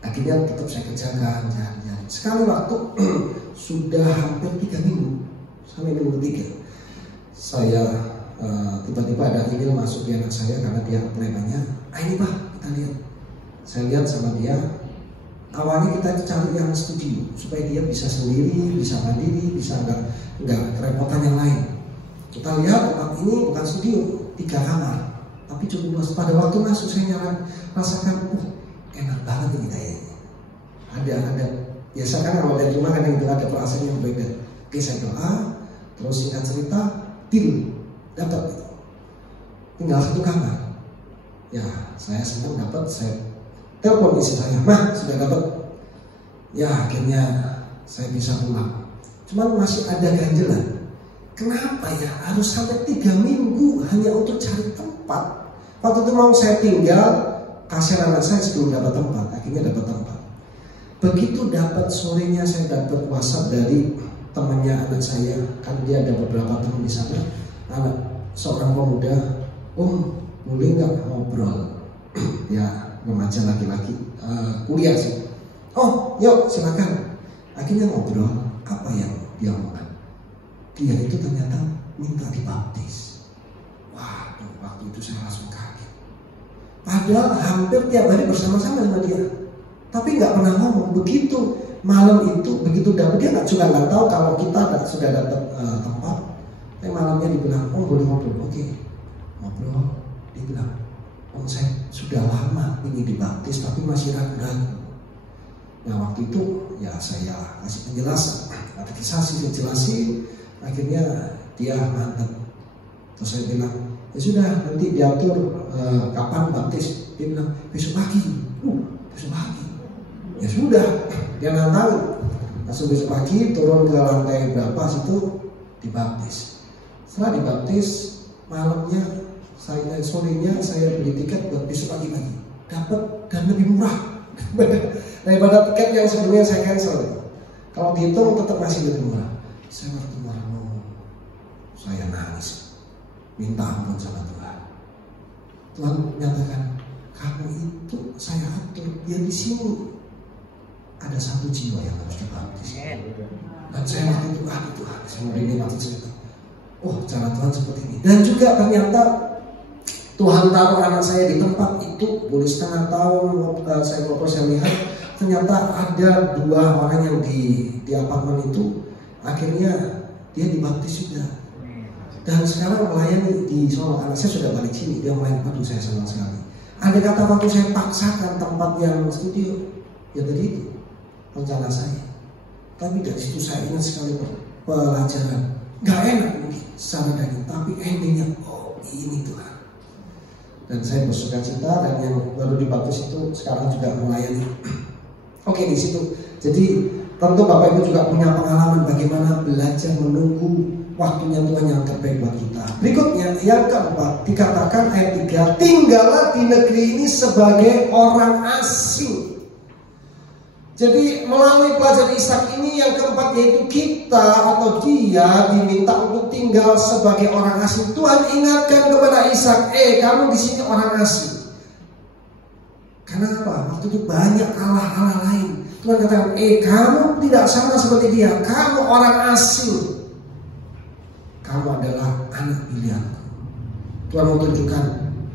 Akhirnya tetap saya kerjakan, cari. Sekali waktu sudah hampir 3 minggu, sampai minggu 3 saya tiba-tiba ada email masuk di anak saya karena dia apply banyak. Ini Pak, kita lihat. Saya lihat sama dia. Awalnya kita cari yang studio supaya dia bisa sendiri, bisa mandiri, bisa nggak kerepotan yang lain. Kita lihat tempat ini bukan studio, 3 kamar, tapi cukup luas. Pada waktu masuk saya rasakan, enak banget ini kayaknya. Ada biasa kan kalau dari rumah kadang itu ada perasaan yang berbeda. Oke, saya doa, terus singkat cerita, deal dapat, tinggal 1 kamar. Ya, saya senang dapat. Saya telepon istri saya, Mah, sudah dapat. Ya, akhirnya saya bisa pulang. Cuman masih ada ganjelan. Kenapa ya harus sampai 3 minggu hanya untuk cari tempat? Waktu itu mau saya tinggal, kasihan anak saya sebelum dapat tempat. Akhirnya dapat tempat. Begitu dapat sorenya saya dapat WhatsApp dari temannya anak saya, kan dia ada beberapa teman di sana. Anak seorang pemuda, boleh nggak ngobrol? Ya, remaja laki-laki, kuliah sih. Yuk silakan. Akhirnya ngobrol. Apa yang dia omongkan? Dia itu ternyata minta dibaptis. Waduh, waktu itu saya langsung kaget. Padahal hampir tiap hari bersama-sama sama dia, tapi nggak pernah ngomong. Begitu malam itu, begitu dapat, dia nggak tahu kalau kita sudah dapat tempat. Tapi malamnya dibilang, boleh ngobrol. Oke, ngobrol. Dia bilang, saya sudah lama ingin dibaptis tapi masih ragu-ragu. Nah waktu itu ya saya kasih penjelasan, katekisasi, saya jelasin. Akhirnya dia mantap. Terus saya bilang, ya sudah nanti diatur kapan baptis. Dia bilang besok pagi. Besok pagi. Ya sudah, dia nantang. Langsung besok pagi turun ke lantai berapa situ dibaptis. Setelah dibaptis, malamnya sorenya saya beli tiket buat besok pagi-pagi. Dapat dan lebih murah daripada tiket yang sebelumnya saya cancel. Kalau dihitung tetap masih lebih murah. Saya waktu mau, saya nangis, minta ampun sama Tuhan. Tuhan menyatakan, kamu itu saya atur biar di sini ada 1 jiwa yang harus dibaptis. Dan saya waktu itu, Tuhan, saya mau dinikmati cerita. Cara Tuhan seperti ini. Dan juga ternyata Tuhan taruh anak saya di tempat itu, boleh setengah tahun saya lihat ternyata ada 2 orang yang di apartemen itu. Akhirnya dia dibaptis juga. Dan sekarang melayani di Solo. Anak saya sudah balik sini, dia melayani. Aduh, saya senang sekali. Ada kata waktu saya paksakan tempat yang studio, ya tadi itu rencana saya. Tapi dari situ saya ingat sekali pelajaran. Gak enak mungkin secara daging, tapi endingnya ini Tuhan. Dan saya bersuka cita, dan yang baru dibaptis itu sekarang juga melayani. Oke, di situ. Jadi tentu Bapak Ibu juga punya pengalaman bagaimana belajar menunggu waktunya Tuhan yang terbaik buat kita. Berikutnya yang keempat, dikatakan ayat 3, tinggallah di negeri ini sebagai orang asing. Jadi melalui pelajaran Ishak ini yang keempat, yaitu kita atau dia diminta untuk tinggal sebagai orang asing. Tuhan ingatkan kepada Ishak, kamu di sini orang asing. Karena apa? Waktu itu banyak Allah-Allah lain. Tuhan katakan, kamu tidak sama seperti dia. Kamu orang asing. Kamu adalah anak pilihanku. Tuhan mau tunjukkan,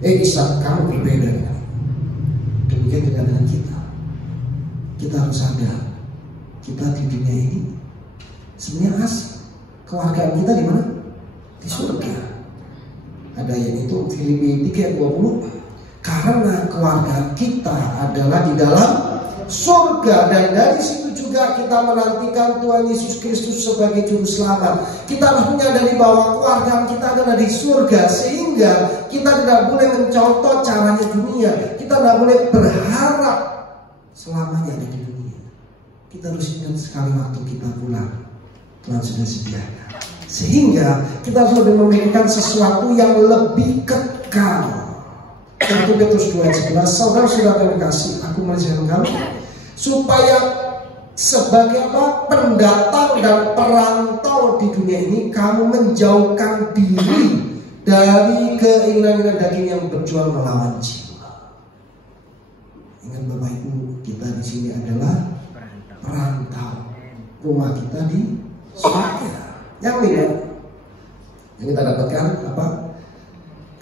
Ishak, kamu berbeda dengan ini. Demikian juga dengan kita. Kita harus sadar, kita di dunia ini sebenarnya asing. Keluargaan kita di mana? Di surga. Ada yang itu Filipi 3:20. Karena keluarga kita adalah di dalam surga, dan dari situ juga kita menantikan Tuhan Yesus Kristus sebagai juru selamat. Kita harus menyadari bahwa keluarga kita adalah di surga, sehingga kita tidak boleh mencontoh caranya dunia. Kita tidak boleh berharap selamanya ada di dunia. Kita harus ingat sekali waktu kita pulang, Tuhan sudah sediakan. Sehingga kita harus lebih memikirkan sesuatu yang lebih kekal. 1 Petrus 2:11, saudara-saudara terkasih, aku mengajarkan kamu supaya sebagai pendatang dan perantau di dunia ini, kamu menjauhkan diri dari keinginan daging yang berjuang melawan jiwa. Ingat Bapak Ibu, kita di sini adalah perantau. rumah kita di surga. Yang lima, yang kita dapatkan apa?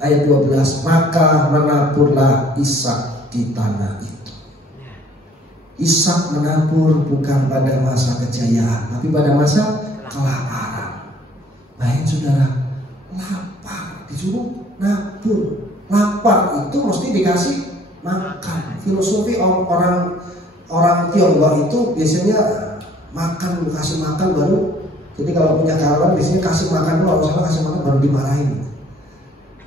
Ayat 12, maka menaburlah Ishak di tanah itu. Ishak menabur bukan pada masa kejayaan, tapi pada masa kelaparan. Baik saudara, lapar disuruh nabur. Lapar itu mesti dikasih makan. Filosofi orang Tionghoa itu biasanya makan, kasih makan baru. Jadi kalau punya kawan biasanya kasih makan dulu, kalau salah kasih makan baru dimarahin.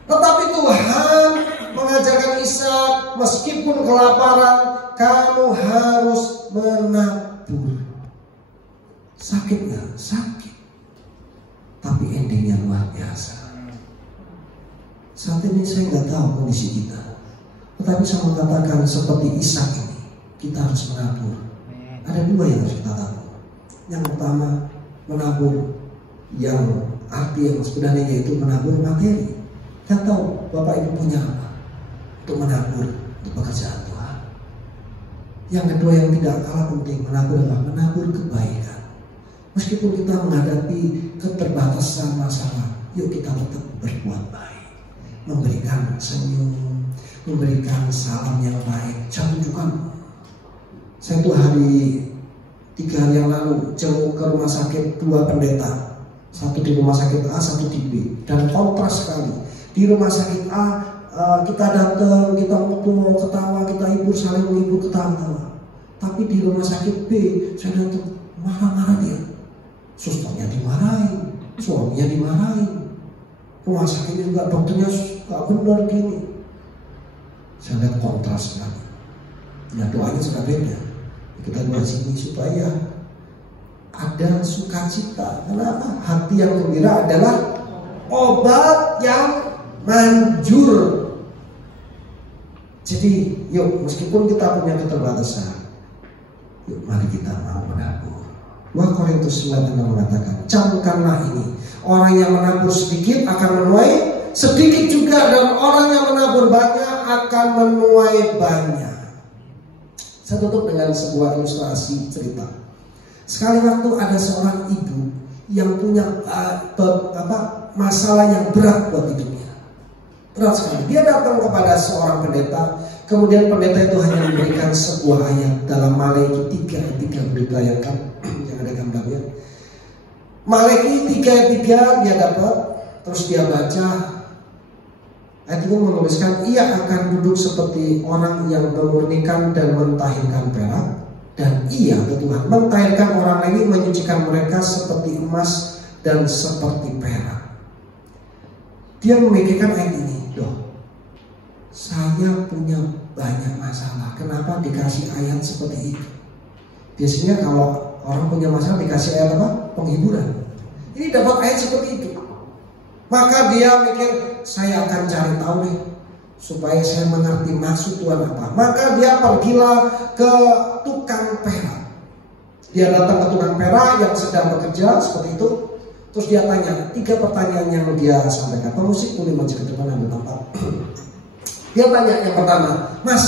Tetapi Tuhan mengajarkan Ishak, meskipun kelaparan, kamu harus menabur. Sakit nggak? Sakit. Tapi endingnya luar biasa. Saat ini saya nggak tahu kondisi kita, tetapi saya mengatakan seperti Ishak ini, kita harus menabur. Ada dua yang harus kita tabur. Yang pertama, menabur yang arti yang sebenarnya yaitu menabur materi. Kita tahu Bapak Ibu punya apa untuk menabur untuk pekerjaan Tuhan. Yang kedua yang tidak kalah penting, menabur adalah menabur kebaikan. Meskipun kita menghadapi keterbatasan masalah, yuk kita tetap berbuat baik, memberikan senyum, memberikan salam yang baik. Jangan tunjukkan. Saya tuh 3 hari yang lalu jenguk ke rumah sakit 2 pendeta, satu di rumah sakit A, satu di B, dan kontras sekali. Di rumah sakit A kita datang, kita mau ketawa, kita hibur, saling menghibur, ketawa. Tapi di rumah sakit B saya datang marah-marah dia, susternya dimarahin, suaminya dimarahin, rumah sakitnya juga dokternya gak benar gini. Saya lihat kontras sekali. Ya doanya sudah beda. Kita doa sini supaya ada sukacita. Kenapa? Hati yang gembira adalah obat yang manjur. Jadi yuk, meskipun kita punya keterbatasan, yuk mari kita mau menabur. 2 Korintus 9 mengatakan, camkanlah ini, orang yang menabur sedikit akan menuai sedikit juga, dan orang yang menabur banyak akan menuai banyak. Saya tutup dengan sebuah ilustrasi cerita. Sekali waktu ada seorang ibu yang punya masalah yang berat buat hidupnya. Berat sekali. Dia datang kepada seorang pendeta. Kemudian pendeta itu hanya memberikan sebuah ayat dalam Maleki 3:3, beritayakan yang ada gambarnya. Maleki 3:3 dia dapat, terus dia baca. Ayat itu menuliskan, ia akan duduk seperti orang yang memurnikan dan mentahirkan perak, dan ia, Tuhan, mentahirkan orang lain, menyucikan mereka seperti emas dan seperti perak. Dia memikirkan ayat ini, saya punya banyak masalah, kenapa dikasih ayat seperti itu? Biasanya kalau orang punya masalah dikasih ayat apa? Penghiburan. Ini dapat ayat seperti itu. Maka dia mikir, saya akan cari tahu nih, supaya saya mengerti maksud Tuhan apa. Maka dia pergilah ke tukang perak. Dia datang ke tukang perak yang sedang bekerja seperti itu. Terus dia tanya 3 pertanyaan yang dia sampaikan. Pemusik boleh maju ke depan ambil tempat. Dia tanya yang pertama, Mas,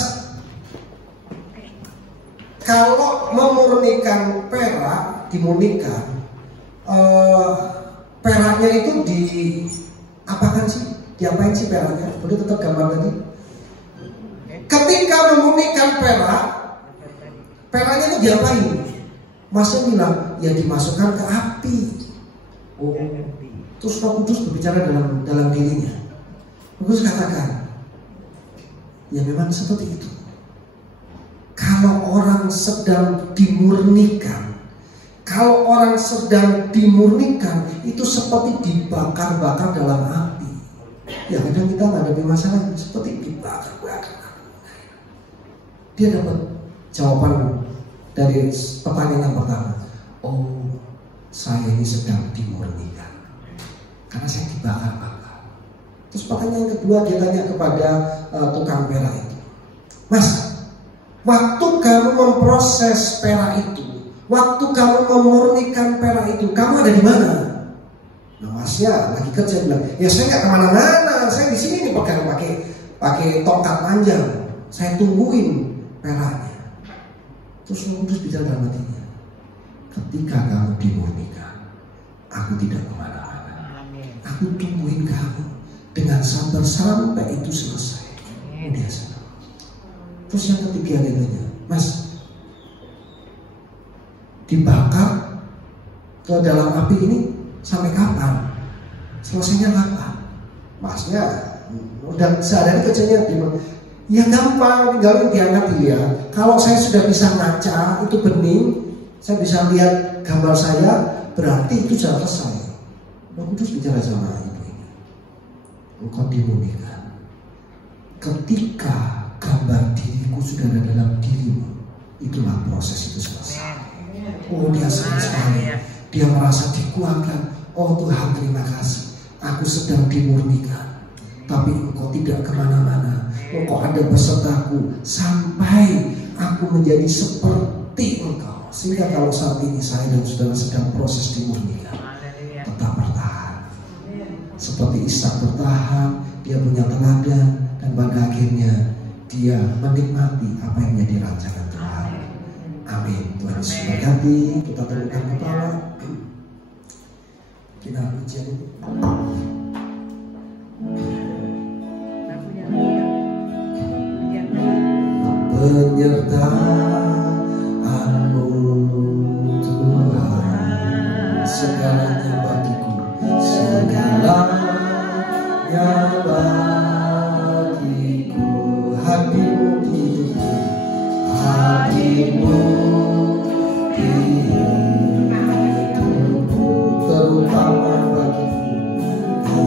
kalau memurnikan perak, dimurnikan, peraknya itu diapakan sih? Diapain sih peraknya? Boleh tetap gambar tadi. Ketika memurnikan perak, peraknya itu diapain? Masnya bilang, ya dimasukkan ke api. Oh, terus Roh Kudus berbicara dalam dirinya. Roh Kudus katakan, ya memang seperti itu. Kalau orang sedang dimurnikan, itu seperti dibakar-bakar dalam api. Ya kadang kita menghadapi masalah seperti dibakar-bakar. Dia dapat jawaban dari pertanyaan yang pertama. Oh, saya ini sedang dimurnikan karena saya dibakar-bakar. Terus pertanyaan yang kedua, dia tanya kepada tukang perak itu, Mas, waktu kamu memproses perak itu, waktu kamu memurnikan perak itu, kamu ada di mana? Nah, Masnya lagi kerja, bilang, ya saya nggak kemana-mana, saya di sini nih pegang pakai tongkat panjang, saya tungguin peraknya. Terus Roh Kudus bicara dalam hatinya, ketika kamu dimurnikan, aku tidak kemana-mana. Aku tungguin kamu dengan sabar sampai itu selesai. Udah sana. Terus yang ketiga katanya, Mas, dibakar ke dalam api ini sampai kapan? Selesainya kapan? Masnya udah sehari kerjanya di mana? Ya gampang, tinggal diangkat dilihat. Kalau saya sudah bisa ngaca, itu bening, saya bisa lihat gambar saya, berarti itu sudah selesai. Roh Kudus bicara sama ibu ini. Engkau dimurnikan. Ketika gambar diriku sudah ada dalam dirimu, itulah proses itu selesai. Oh, dia senang sekali. Dia merasa dikuatkan. Oh Tuhan, terima kasih. Aku sedang dimurnikan. Tapi engkau tidak kemana-mana. Engkau ada besertaku sampai aku menjadi seperti engkau. Sehingga kalau saat ini saya dan saudara sedang proses dimurnikan, tetap bertahan. Seperti Ishak bertahan, dia punya teladan, dan pada akhirnya dia menikmati apa yang menjadi rancangan Tuhan. Amin. Tuhan Yesus memberkati. Kita tundukkan kepala. Kita ujian ini. Penyertaan-Mu Tuhan, segalanya bagiku, segalanya bagiku, hadirmu di hidupku, hadirmu di hidupku, terutama bagiku,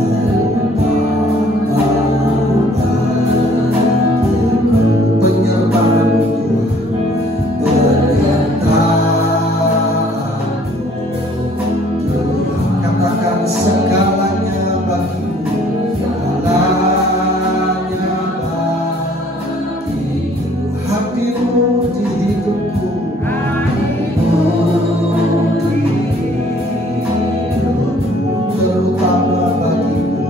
segalanya bagiku, segalanya bagiku, hadirmu di hidupku, terutama bagiku,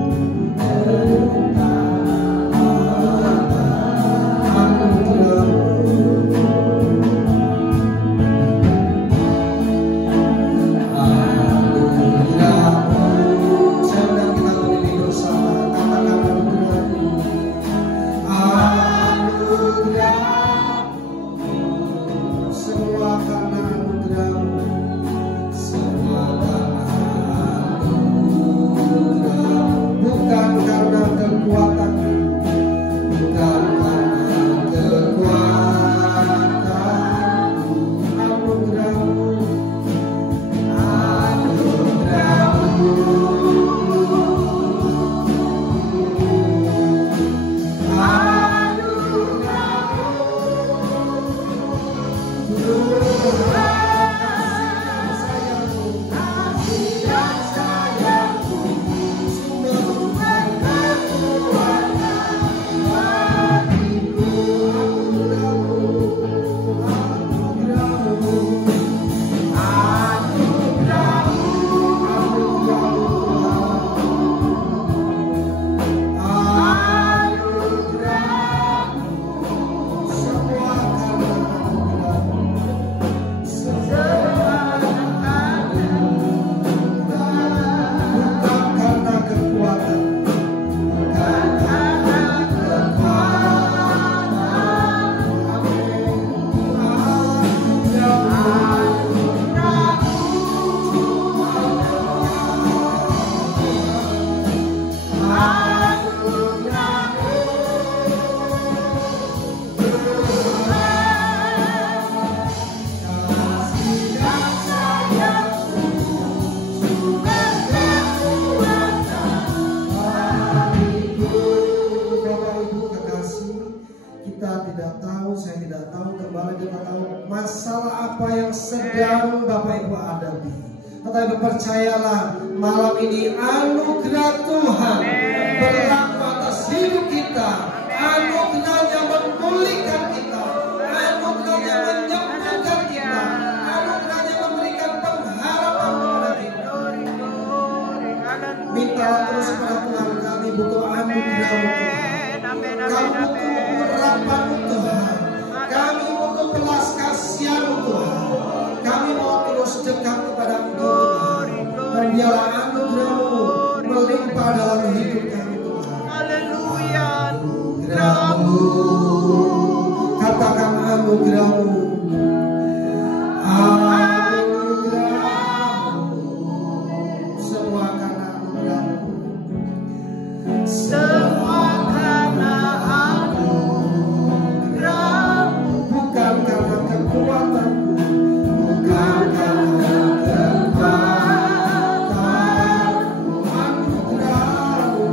tetapi percayalah malam ini anugerah Tuhan berlaku atas hidup kita, anugerahnya memulihkan kita, anugerahnya menyembuhkan kita, anugerahnya memberikan pengharapan kepada kita. Minta terus kepada Tuhan, kami butuh anugerah Tuhan, kami butuh urapan Tuhan, kami butuh belas kasihan Tuhan, kami mau terus biarlah anugerah-Mu melimpah dalam hidup kami Tuhan. Haleluya. Anugerah-Mu, katakan anugerah-Mu. Anugerah-Mu, semua karena anugerah-Mu. Semua karena anugerah-Mu, bukan karena kekuatanku, bukan karena kekuatanku. Anugerah-Mu,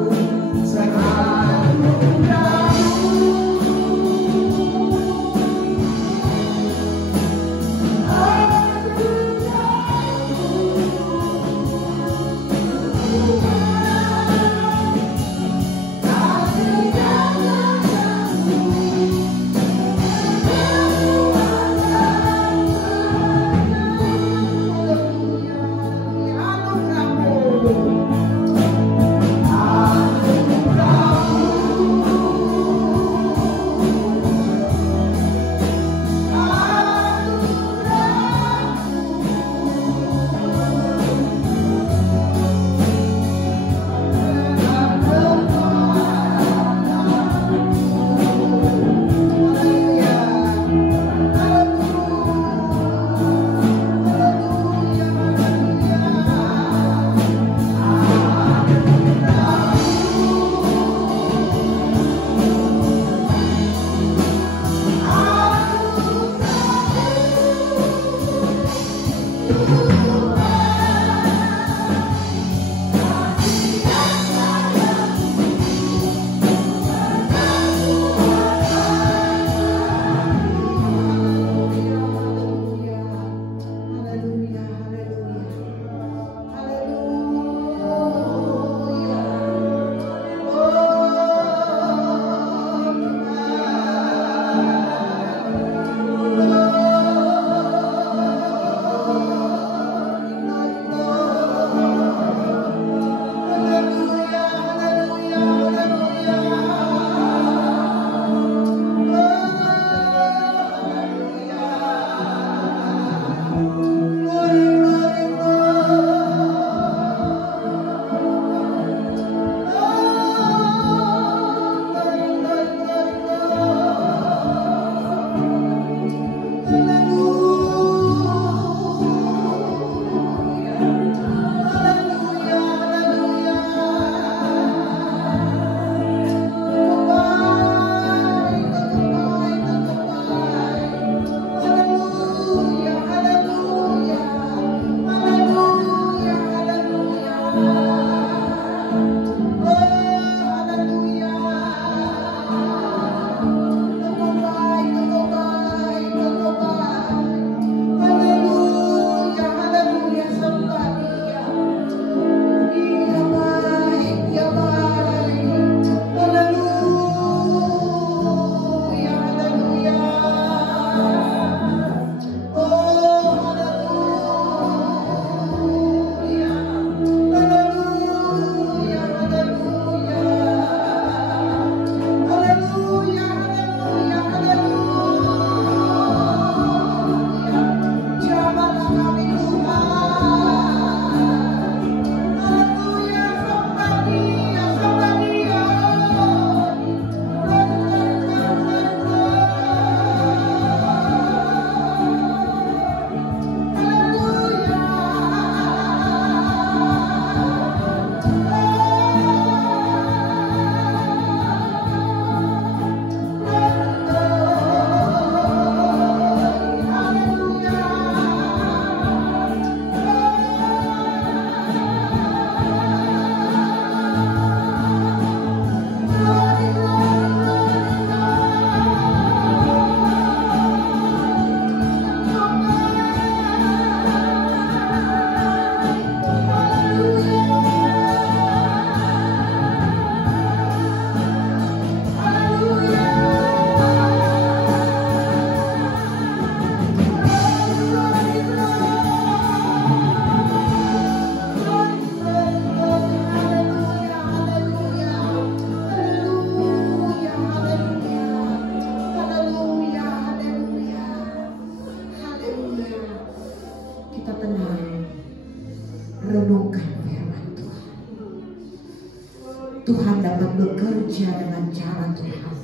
Tuhan dapat bekerja dengan cara Tuhan.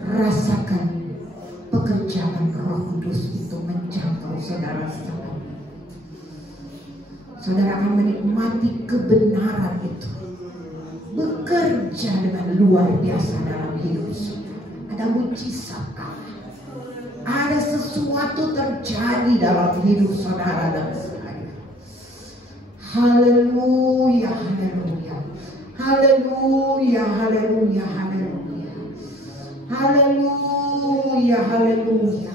Rasakan pekerjaan Roh Kudus itu menjangkau saudara-saudara. Saudara akan menikmati kebenaran itu bekerja dengan luar biasa dalam hidup saudara. Ada mujizat Allah, ada sesuatu terjadi dalam hidup saudara dan saya. Haleluya, haleluya, haleluya, haleluya, haleluya, haleluya, haleluya.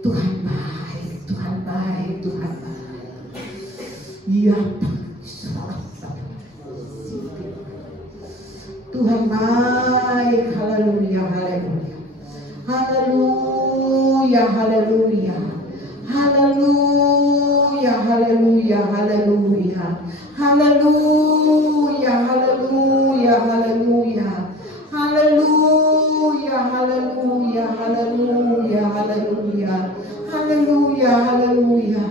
Tuhan baik, Tuhan baik, Tuhan baik. Ya Tuhan baik, haleluya, haleluya, haleluya, haleluya, haleluya, haleluya, haleluya, haleluya, haleluya, haleluya, haleluya, haleluya, haleluya, haleluya, haleluya, haleluya.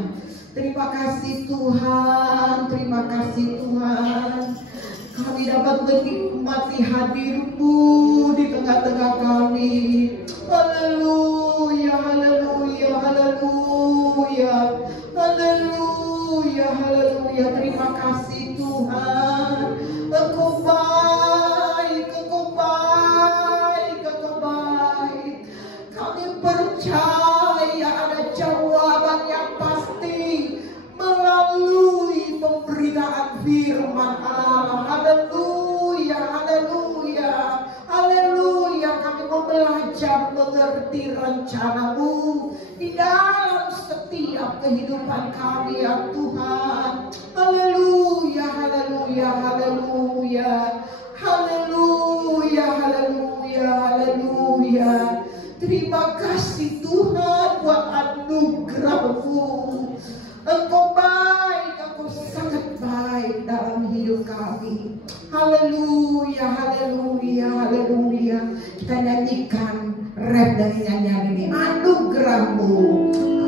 Terima kasih Tuhan, terima kasih Tuhan. Kami dapat menikmati hadir-Mu di tengah-tengah kami. Haleluya, haleluya, haleluya, haleluya, haleluya. Terima kasih Tuhan. Engkau baik, Engkau baik, Engkau baik. Kami percaya ada jawaban yang pasti melalui pemberitaan firman Allah. Haleluya, haleluya, haleluya. Kami mau belajar mengerti rencana-Mu di dalam setiap kehidupan kami ya Tuhan. Haleluya, haleluya, haleluya, haleluya, haleluya, haleluya. Terima kasih Tuhan buat anugerah-Mu. Engkau baik, Engkau sangat baik dalam hidup kami. Haleluya, haleluya, haleluya. Kita nyanyikan rap dari nyanyian ini. Anugerah-Mu,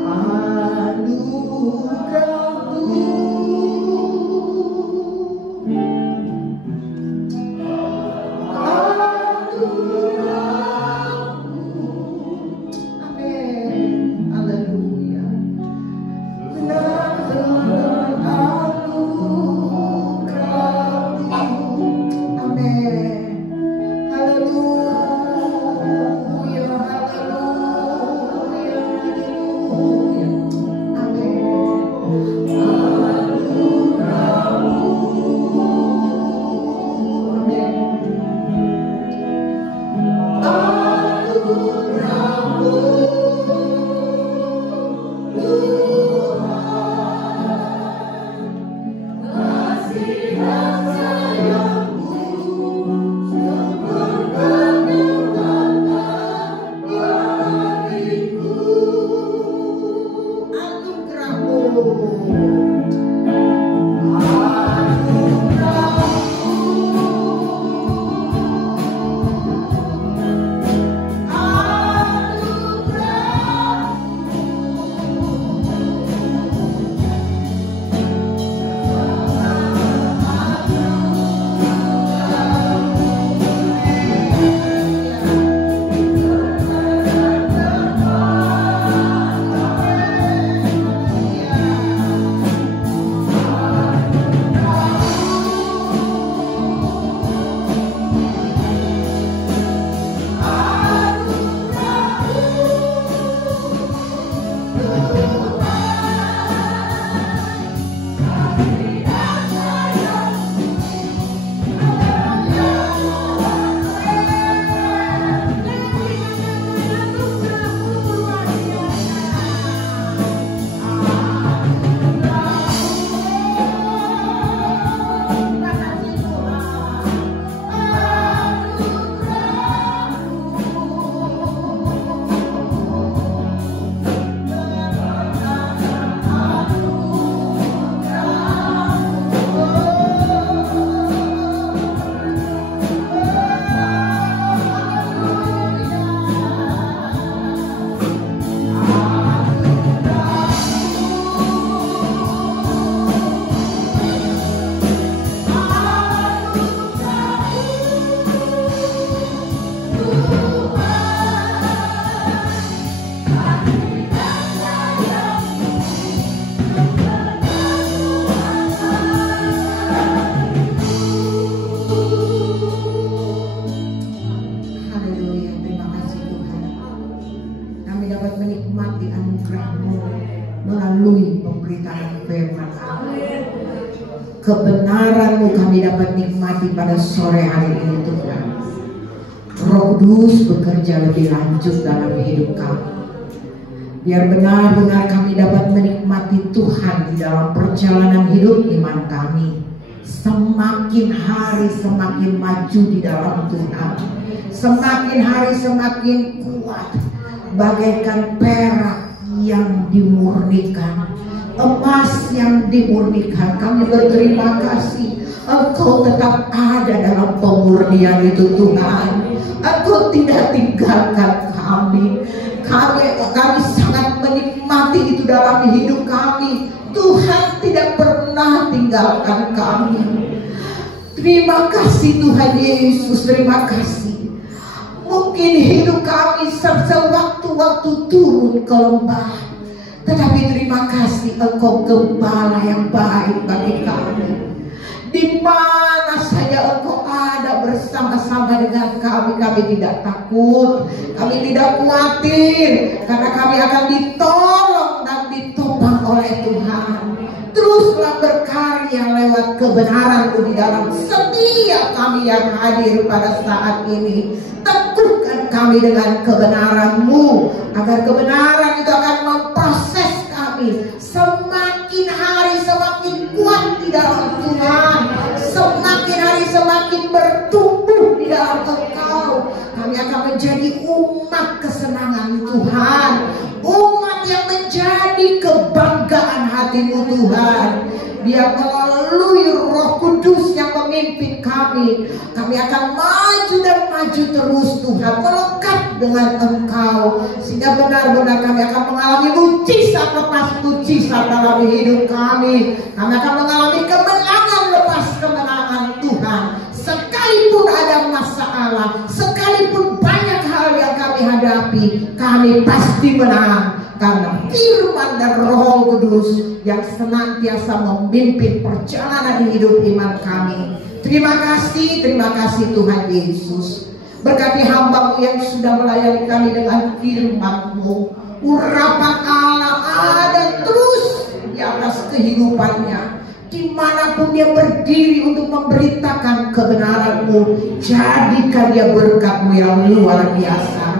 anugerah-Mu, anugerah-Mu. Amin. Haleluya. Benar-benar anugerah-Mu. Amin. Haleluya, haleluya. kebenaran-Mu kami dapat nikmati pada sore hari ini Tuhan. Roh Kudus bekerja lebih lanjut dalam hidup kami. Biar benar-benar kami dapat menikmati Tuhan di dalam perjalanan hidup iman kami. Semakin hari semakin maju di dalam Tuhan. Semakin hari semakin kuat. Bagaikan perak yang dimurnikan, emas yang dimurnikan. Kami berterima kasih Engkau tetap ada dalam pemurnian itu Tuhan. Engkau tidak tinggalkan kami. Kami sangat menikmati itu dalam hidup kami. Tuhan tidak pernah tinggalkan kami. Terima kasih Tuhan Yesus, terima kasih. Mungkin hidup kami sewaktu-waktu turun ke lembah, tetapi terima kasih Engkau gembala yang baik bagi kami. Di mana saja Engkau ada bersama-sama dengan kami, kami tidak takut, kami tidak khawatir, karena kami akan ditolong dan ditopang oleh Tuhan. Teruslah berkarya lewat kebenaran-Mu di dalam setiap kami yang hadir pada saat ini. Teguhkan kami dengan kebenaran-Mu, agar kebenaran itu akan memproses kami. Semakin hari semakin kuat di dalam Tuhan, semakin hari semakin bertumbuh di dalam Engkau. Kami akan menjadi umat kesenangan Tuhan, umat yang menjadi kebanggaan hati-Mu Tuhan. Biar melalui Roh Kudus yang memimpin kami, kami akan maju dan maju terus Tuhan, melekat dengan Engkau, sehingga benar-benar kami akan mengalami mujizat lepas mujizat dalam hidup kami. Kami akan mengalami kemenangan lepas kemenangan Tuhan. Sekalipun ada masalah, sekalipun banyak hal yang kami hadapi, kami pasti menang. Karena firman dan Roh Kudus yang senantiasa memimpin perjalanan hidup iman kami. Terima kasih Tuhan Yesus. Berkati hamba-Mu yang sudah melayani kami dengan firman-Mu. Urapan Allah ada terus di atas kehidupannya. Dimanapun dia berdiri untuk memberitakan kebenaran-Mu, jadikan dia berkat-Mu yang luar biasa.